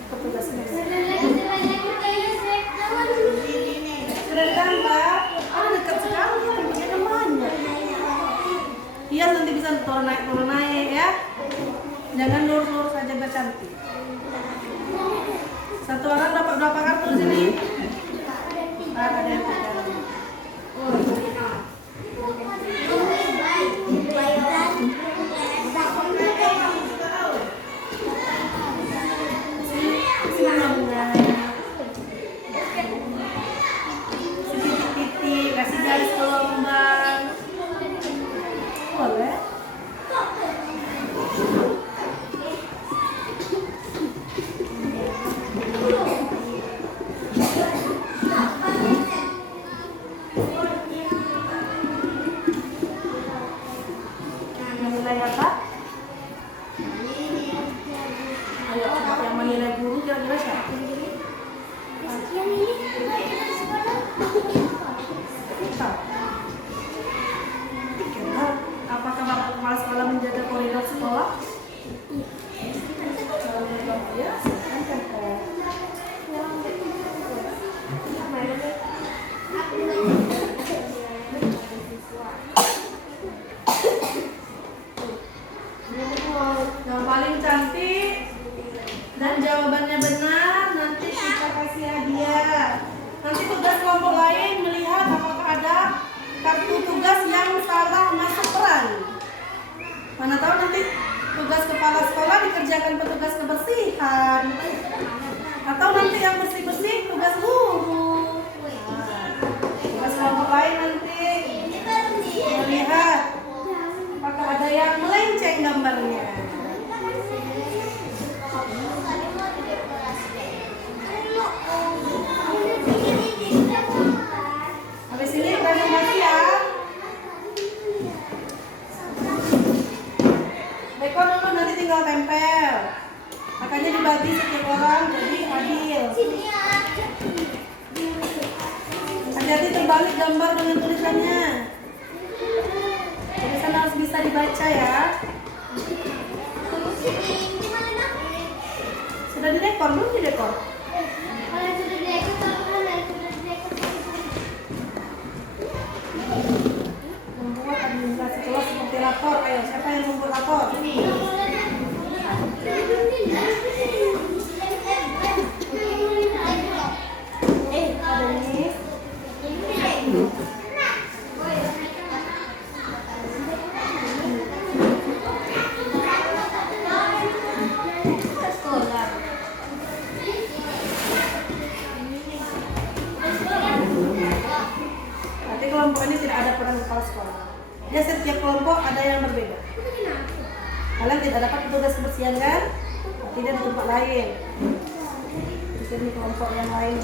Petugas kebakaran. Keren kan, Mbak? Ah, dekat sekali tempatnya kan banyak. Iya, nanti bisa turun naik ya. Jangan lurus-lurus aja biar cantik. Satu orang dapat berapa kartu di sini? Ada yang tiga. Titik-titik, kasih garis gelombang. Boleh. Menilai apa? Ayo, yang menilai guru kira-kira siapa? Kita. Apakah Bapak Kepala Sekolah menjaga koridor sekolah? Ya, silakan Tempo. Yang paling cantik dan jawabannya benar nanti kita kasih hadiah. Nanti tugas kelompok lain melihat apakah ada kartu tugas yang salah masuk peran. Mana tahu nanti tugas kepala sekolah dikerjakan petugas kebersihan, atau nanti yang bersih-bersih tugas guru. Tugas kelompok lain nanti melihat apakah ada yang melenceng gambarnya. Habis ini presentasi ya. Dekor dulu, nanti tinggal tempel. Makanya dibagi setiap orang jadi adil. Hati-hati terbalik gambar dengan tulisannya. Tulisan harus bisa dibaca ya. Sudah didekor belum didekor? Membuat administrasi kelas seperti rapor. Ayo, siapa yang membuat rapor? Ini. Ada ini. Nanti kelompok ini tidak ada peran kepala sekolah. Ya, setiap kelompok ada yang berbeda. Kalian tidak dapat petugas kebersihan kan? Tidak di tempat lain. Di sini kelompok yang lain.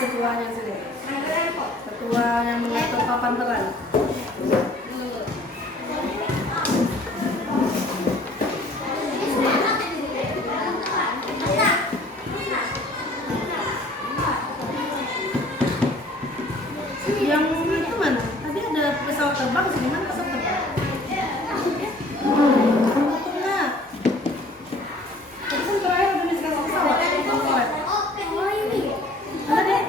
Ketuanya sini. Ketua yang mengatur papan peran. Yang itu mana? Tadi ada pesawat terbang, sini mana pesawat terbang? Enggak. Itu kan terakhir udah dikasih pesawat. Ada deh.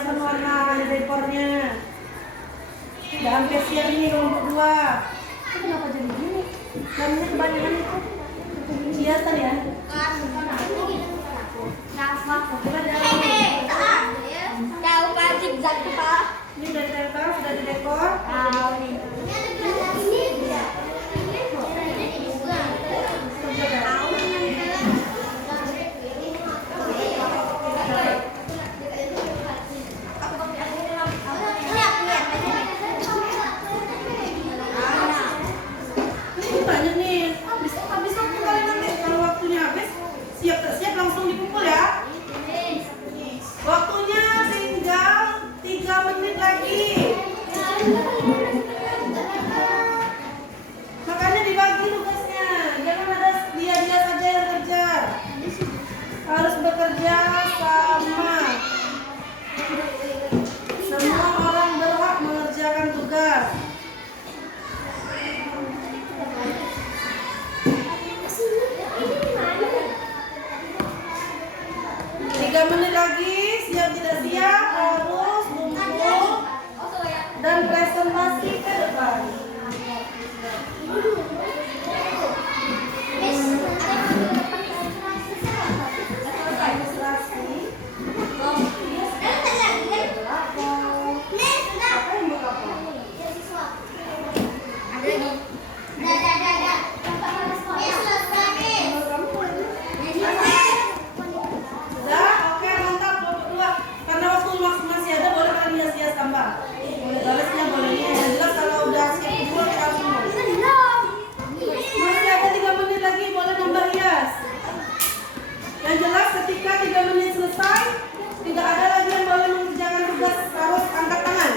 hiasan warna di dekornya. Udah hampir siap nih kelompok 2. Itu kenapa jadi gini? Gambarnya kebanyakan itu. Hiasan ya? Ini udah ditempel, sudah didekor. Ini banyak nih. Habis waktu kali nanti kalau waktunya habis, siap langsung dikumpul ya. Waktunya tinggal 3 menit lagi. Makanya dibagi tugasnya. Jangan ada dia saja yang kerja. Harus bekerja sama. Semua orang berhak mengerjakan tugas. 3 menit lagi, siap tidak siap harus kumpul dan presentasi ke depan. Yang jelas ketika 3 menit selesai, tidak ada lagi yang boleh mengerjakan tugas, harus angkat tangan.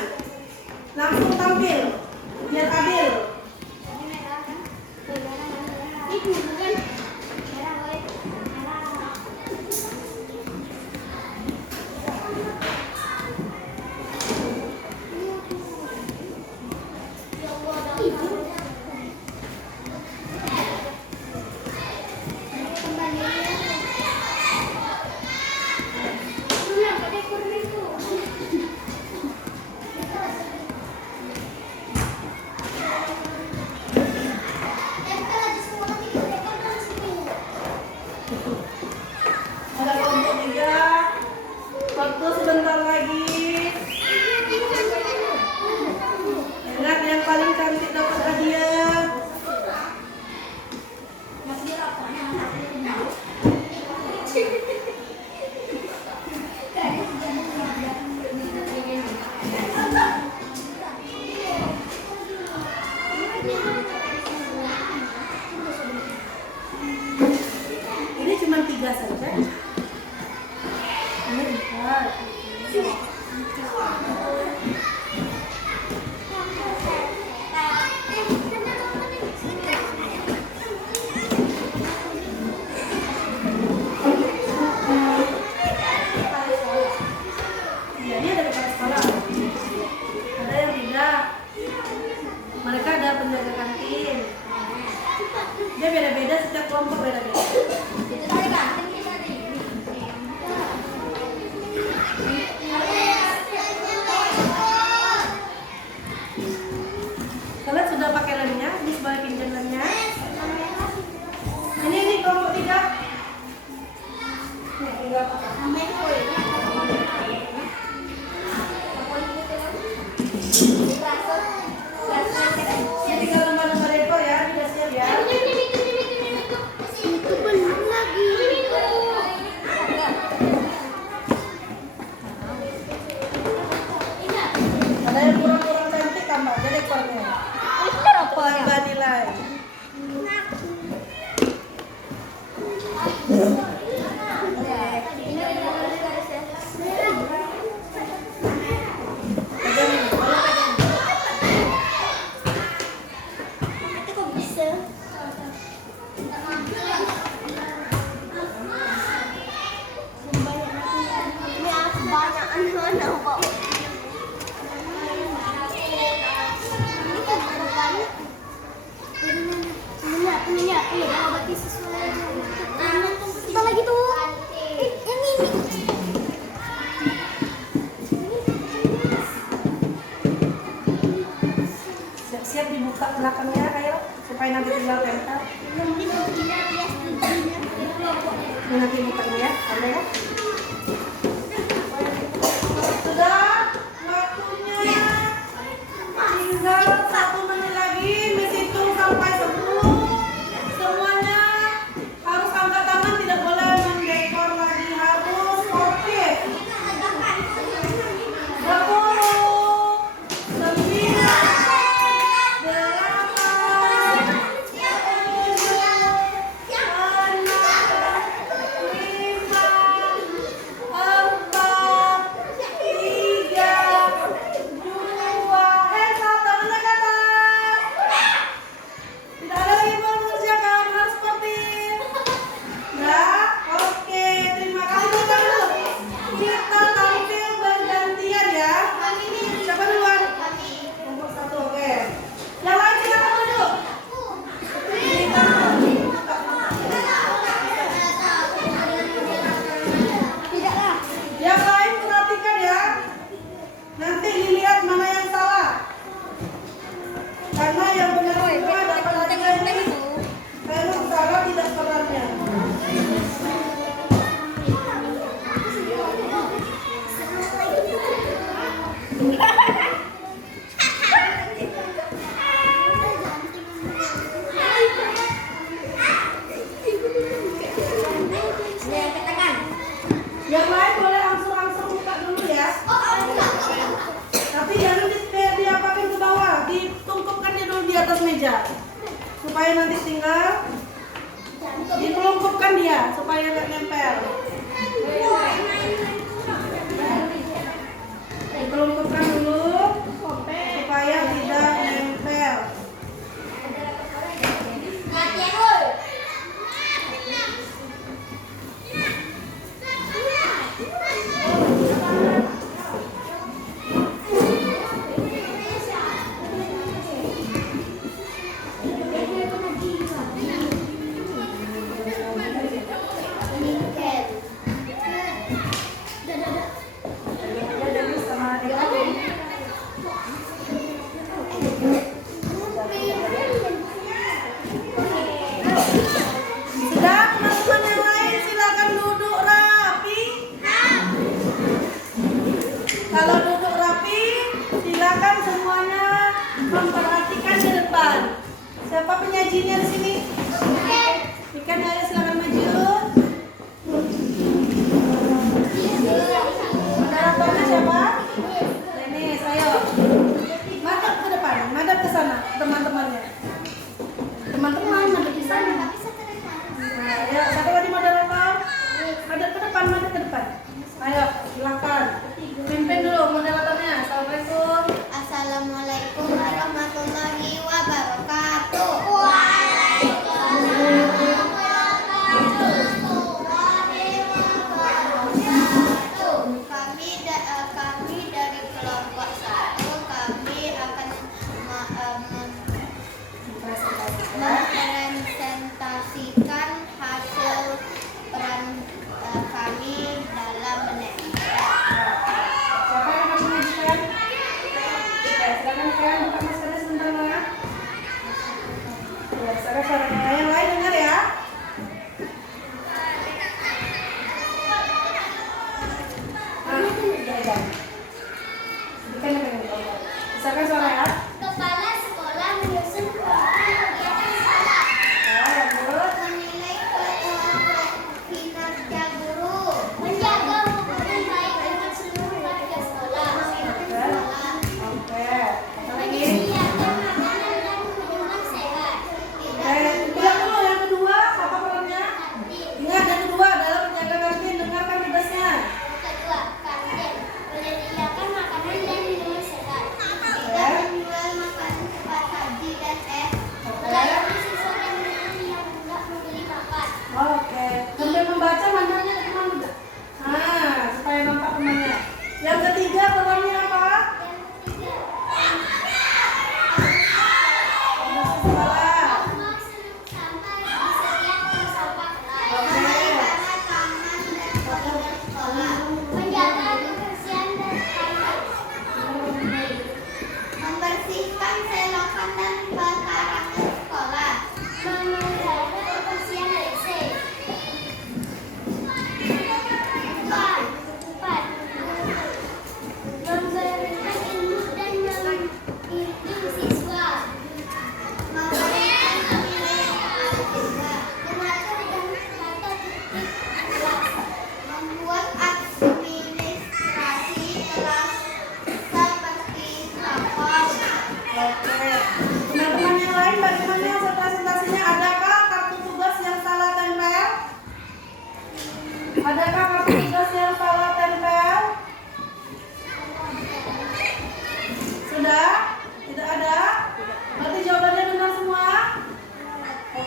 Langsung tampil, biar adil. Ada kelompok 3, waktu sebentar lagi. Ingat yang paling cantik dapat hadiah. Ini cuma 3 saja. Ini 4. Ya, ini ada kepala sekolah. Ada yang tidak. Mereka ada penjaga kantin. Dia beda-beda, setiap kelompok beda-beda. Kalian sudah pakai lemnya? Ini sebagai pinjam lemnya. Ini kelompok 3. Nih, tinggal pakai. Ini tinggal lembar-lembar dekor ya, sudah siap ya. Itu belum lagi. Ada yang kurang-kurang cantik tambah aja dekornya. Tambah nilai. Pegang ini, kalau pegang. Itu kok bisa? Ini aku banyak anak-anak, Pak. Punya, berarti sesuai. Kita lagi tuh. Yang ini. belakangnya, ayo supaya nanti tinggal tempel. Nanti bukanya ya, ada ya. Sudah waktunya, tinggal 1 menit lagi. Miss hitung sampai 10. Semuanya harus angkat tangan, tidak boleh mendekor lagi, harus oke. 3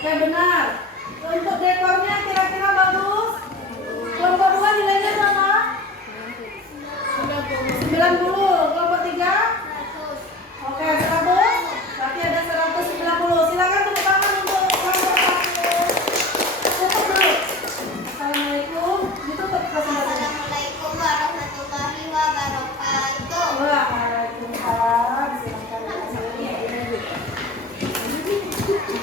Oke, benar. Untuk dekornya kira-kira bagus. Kelompok 2 nilainya berapa? 90. Kelompok 3? Oke, 100. Berarti ada 190. Silakan tepuk tangan untuk kelompok 1. Tutup dulu. Assalamualaikum. Ditutup presentasinya. Assalamualaikum warahmatullahi wabarakatuh. Waalaikumsalam. Silakan.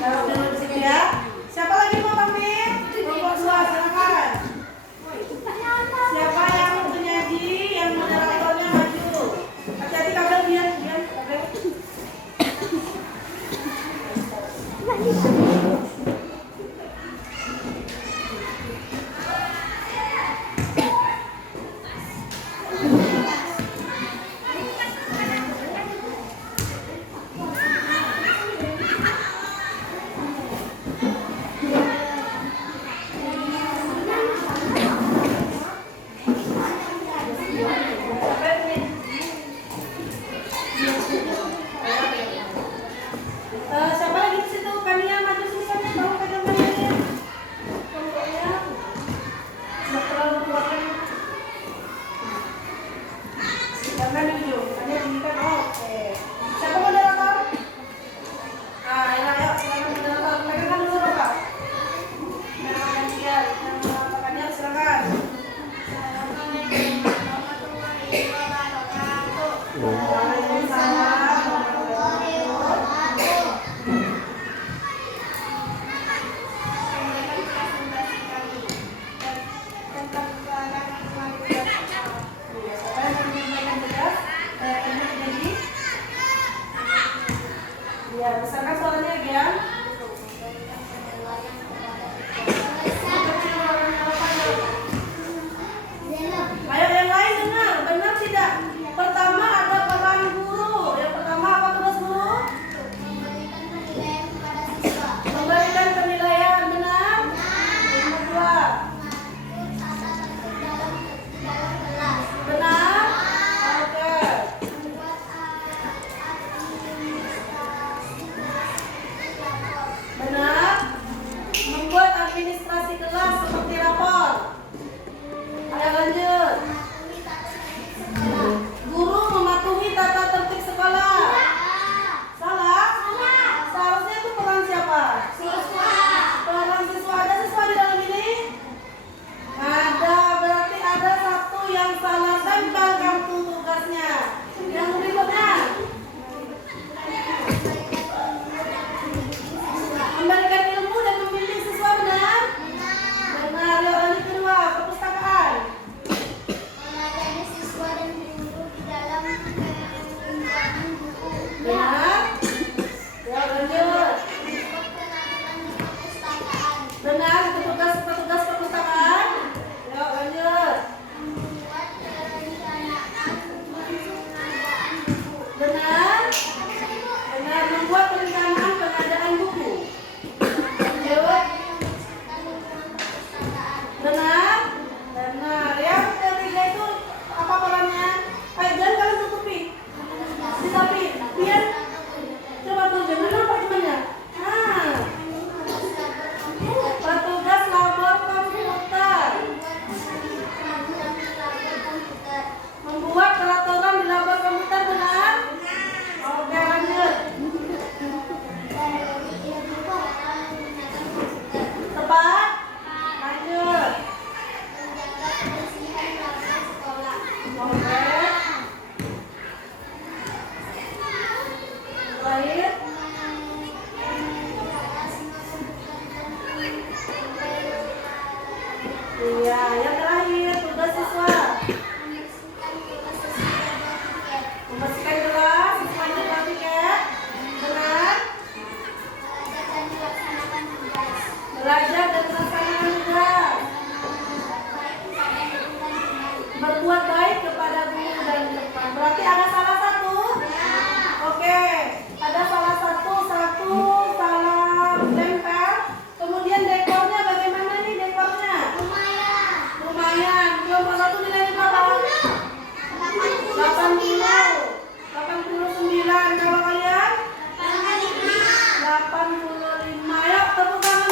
Taruh dulu di sini ya. Siapa lagi mau tampil? Kelompok 2, silakan. Siapa yang penyaji, yang moderatornya maju. Hati-hati kabel, diam kabel. Siapa lagi di situ? Kania maju sini, Kania, bawa pegang Kania. Kelompoknya nggak terlalu kuat kan? Jangan di ujung, Kania tinggikan. Oke. Siapa moderator? Ayo, silakan moderator. Pegangkan dulu Bapak. Nah, dia, yang Kania silakan. Waalaikumsalam. Ya, besarkan suaranya ya. Ayo yang lain dengar, benar tidak? Pertama ada peran guru. Yang pertama apa tugas guru? Memberikan penilaian, benar? Yang kedua, benar? Oke. Benar? Membuat administrasi kelas seperti rapor. Ayo lanjut. Guru mematuhi tata tertib sekolah. Salah? Seharusnya itu peran siapa? Peran siswa. Ada siswa di dalam ini? Ada. Berarti ada satu yang salah tempel kartu tugasnya. Yang berikutnya, memberikan ilmu dan membimbing siswa, benar? Benar. Yuk lanjut kedua, perpustakaan. Melayani siswa dan guru di dalam pengembangan buku. Benar. Yuk lanjut. Membuat penampilan di perpustakaan. Benar, itu petugas perpustakaan. Yuk lanjut. Membuat perencanaan pengadaan buku. Benar. Benar, membuat perencanaan pengadaan buku. Lanjut. Benar. Benar. Yang ketiga itu apa perannya? Ayo jangan kalian tutupi. Ditapi. Biar coba tunjuk. Mana apartemennya? Petugas labor komputer. Membuat peraturan di labor komputer, benar? Oke, lanjut. Tepat. Lanjut. Oke. Terakhir. Iya, yang terakhir tugas siswa. Membersihkan kelas, siswanya bawa tiket. Benar? Belajar dan melaksanakan tugas. Berbuat baik kepada guru dan teman. Berarti ada salah satu? Oke. Ada salah satu salah tempel. Kemudian dekornya bagaimana nih dekornya? Lumayan. Kelompok 1 nilainya berapa? 89. Kalau kalian? 85. Yuk tepuk tangan.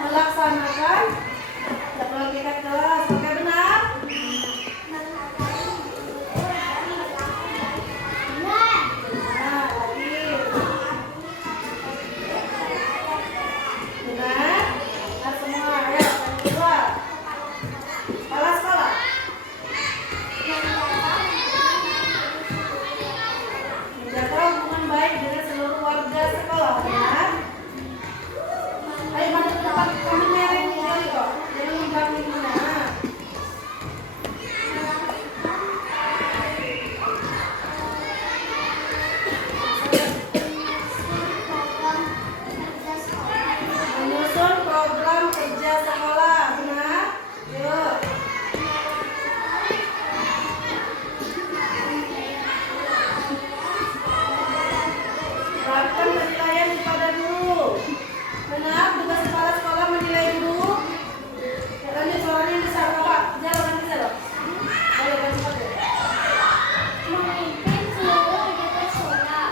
Melaksanakan jadwal kita kelas. Oke, benar? Benar, lagi. Benar? Benar semua. Ayo, yang kedua. Kepala sekolah. Menjaga hubungan baik dengan seluruh warga sekolah. Benar? Ayo maju ke depan, kamu mereng sekali kok. Jangan membangkit mana. Menyusun program kerja sekolah. Benar? Yuk. Terapkan penilaian kepada guru. Benar, tugas kepala sekolah menilai guru. Ya, lanjut suaranya besar, Bapak. Jalan bisa loh. Ayo, cepat ya.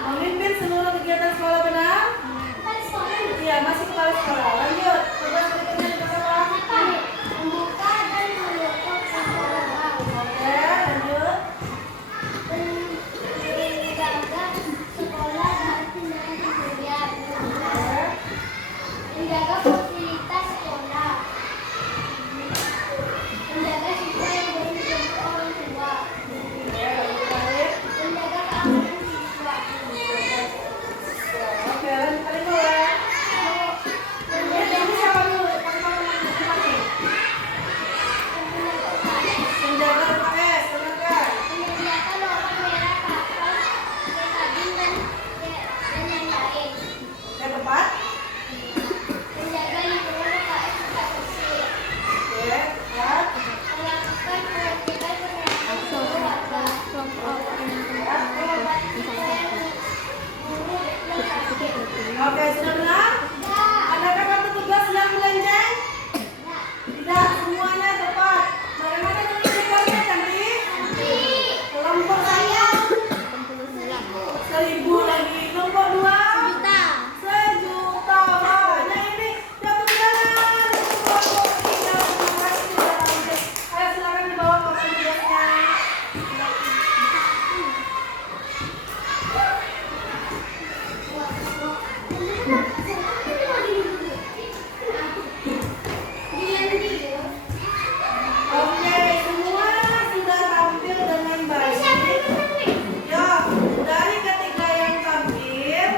Memimpin seluruh kegiatan sekolah, benar? Iya, masih kepala sekolah. Lanjut. Tugas berikutnya di sekolah. Membuka dan menutup pintu gerbang. Oke, lanjut. Menjaga sekolah dan kemudian menjaga fasilitas sekolah, menjaga siswa yang belum dijemput orang tua, Ya, lanjut balik. menjaga keamanan siswa, Oke, lanjut kali dua. Ini siapa dulu? Menjaga UKS, benar kan? menyediakan lorong merah kapas, betadin dan yang lain, Yang keempat. menjaga lingkungan UKS tetap bersih, Oke, empat. melakukan kewajiban penerapan seluruh warga, mengobati pasien guru yang sakit. Oke, sudah benar? Adakah kartu tugas yang melenceng? Tidak, semuanya tepat. Bagaimana tulis tugasnya, Cantik? Kelompok saya 1.000 lagi. Kelompok 2 1.000.000. Makanya ini jatuh tangan. Kelompok 3 terima kasih sudah lanjut. Ayo silakan dibawa kartu tugasnya. Oke, semua sudah tampil dengan baik. Ya, dari ketiga yang tampil,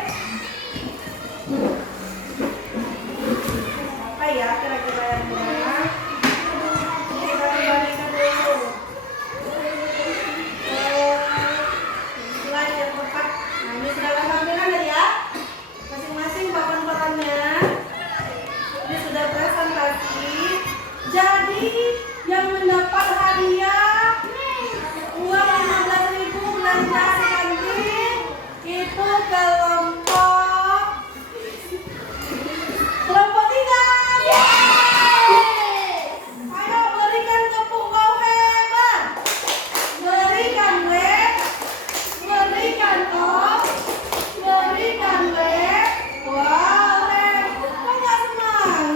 apa ya kira-kira yang benar? Ini kita kembalikan dulu. Slide yang tepat. Nah, ini sudah tampilan tadi ya. Masing-masing papan-papannya. Ini sudah presentasi. Jadi yang mendapat hadiah uang 15.000 belanja kantin itu kelompok 3. Ayo berikan tepuk kau hebat. Berikan web, berikan kau, berikan web. Wow, web. Kok nggak semangat?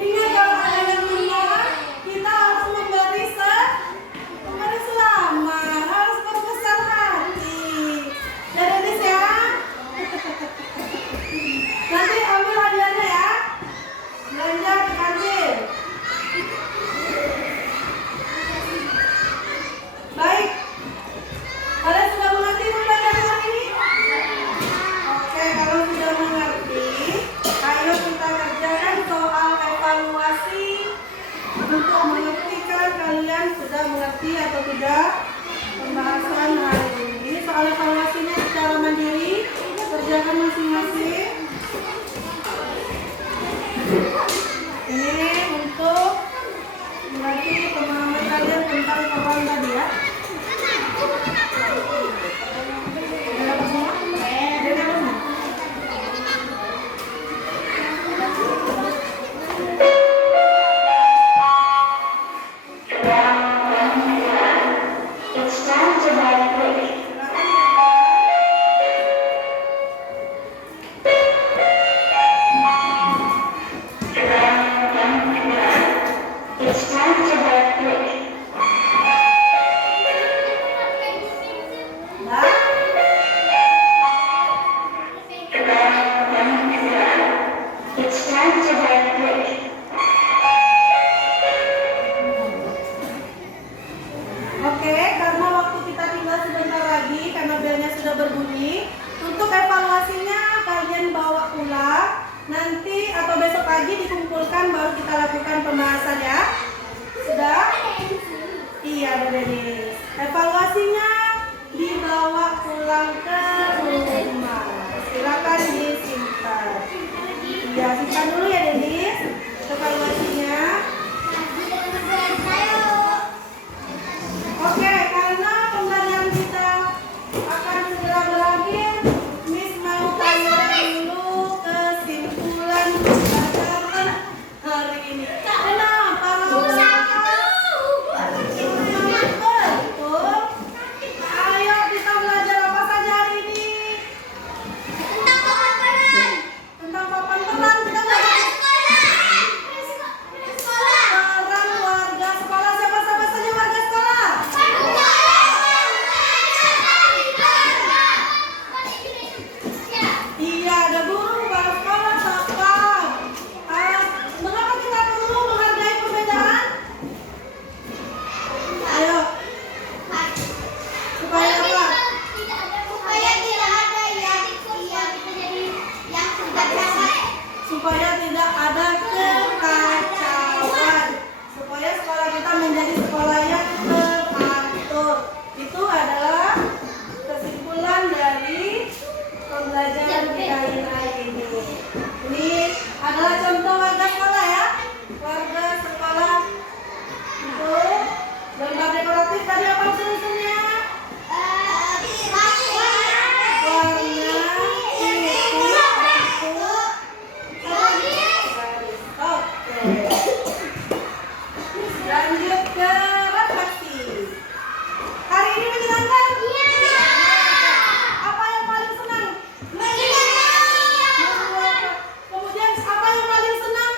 Ingat kalau ada yang menang, kita harus memberi selamat, harus berbesar hati. Jadi Nis ya. Nanti ambil hadiahnya ya. Belanja ke kantin. Baik. Kalian sudah mengerti pembelajaran hari ini? Oke, kalau sudah mengerti, ayo kita kerjakan soal evaluasi untuk mengertikan kalian sudah mengerti atau tidak pembahasan hari ini. Soal evaluasinya secara mandiri, kerjakan masing-masing. Ini untuk melatih pemahaman kalian tentang peran tadi ya. Udah dapat semua? Udah dapat? It's time to vibrate. belajar di hari ini. Ini adalah contoh warga sekolah ya. Warga sekolah itu gambar dekoratif tadi apa unsur-unsurnya? Warna, itu, oke. Lanjut ke refleksi. Hari ini menyenangkan? Apa yang paling senang? Kemudian apa yang paling senang?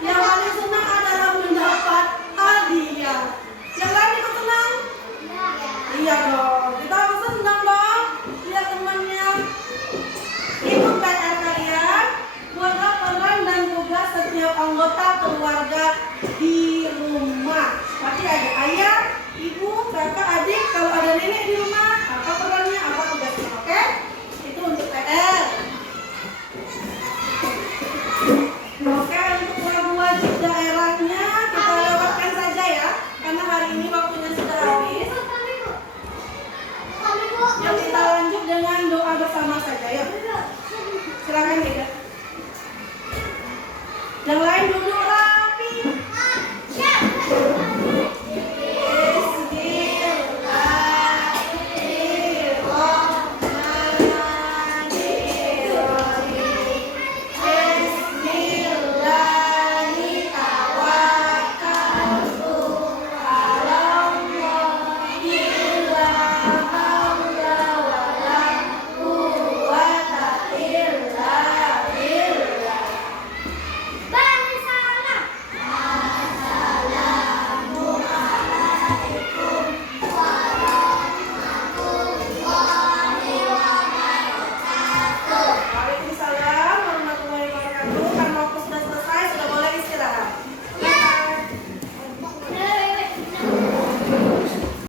Yang paling senang adalah mendapat hadiah. Yang lain ikut senang? Iya dong. Kita harus senang dong. Lihat temannya. Ikut PR kalian. Buatlah peran dan tugas setiap anggota keluarga di rumah. Pasti ada ayah, ibu, kakak, adik. Kalau ada nenek di rumah, apa perannya, apa tugasnya, oke? Itu untuk PR. Oke, untuk lagu wajib daerahnya kita lewatkan saja ya, karena hari ini waktunya sudah habis. Yuk kita lanjut dengan doa bersama saja, yuk. Silakan Dika.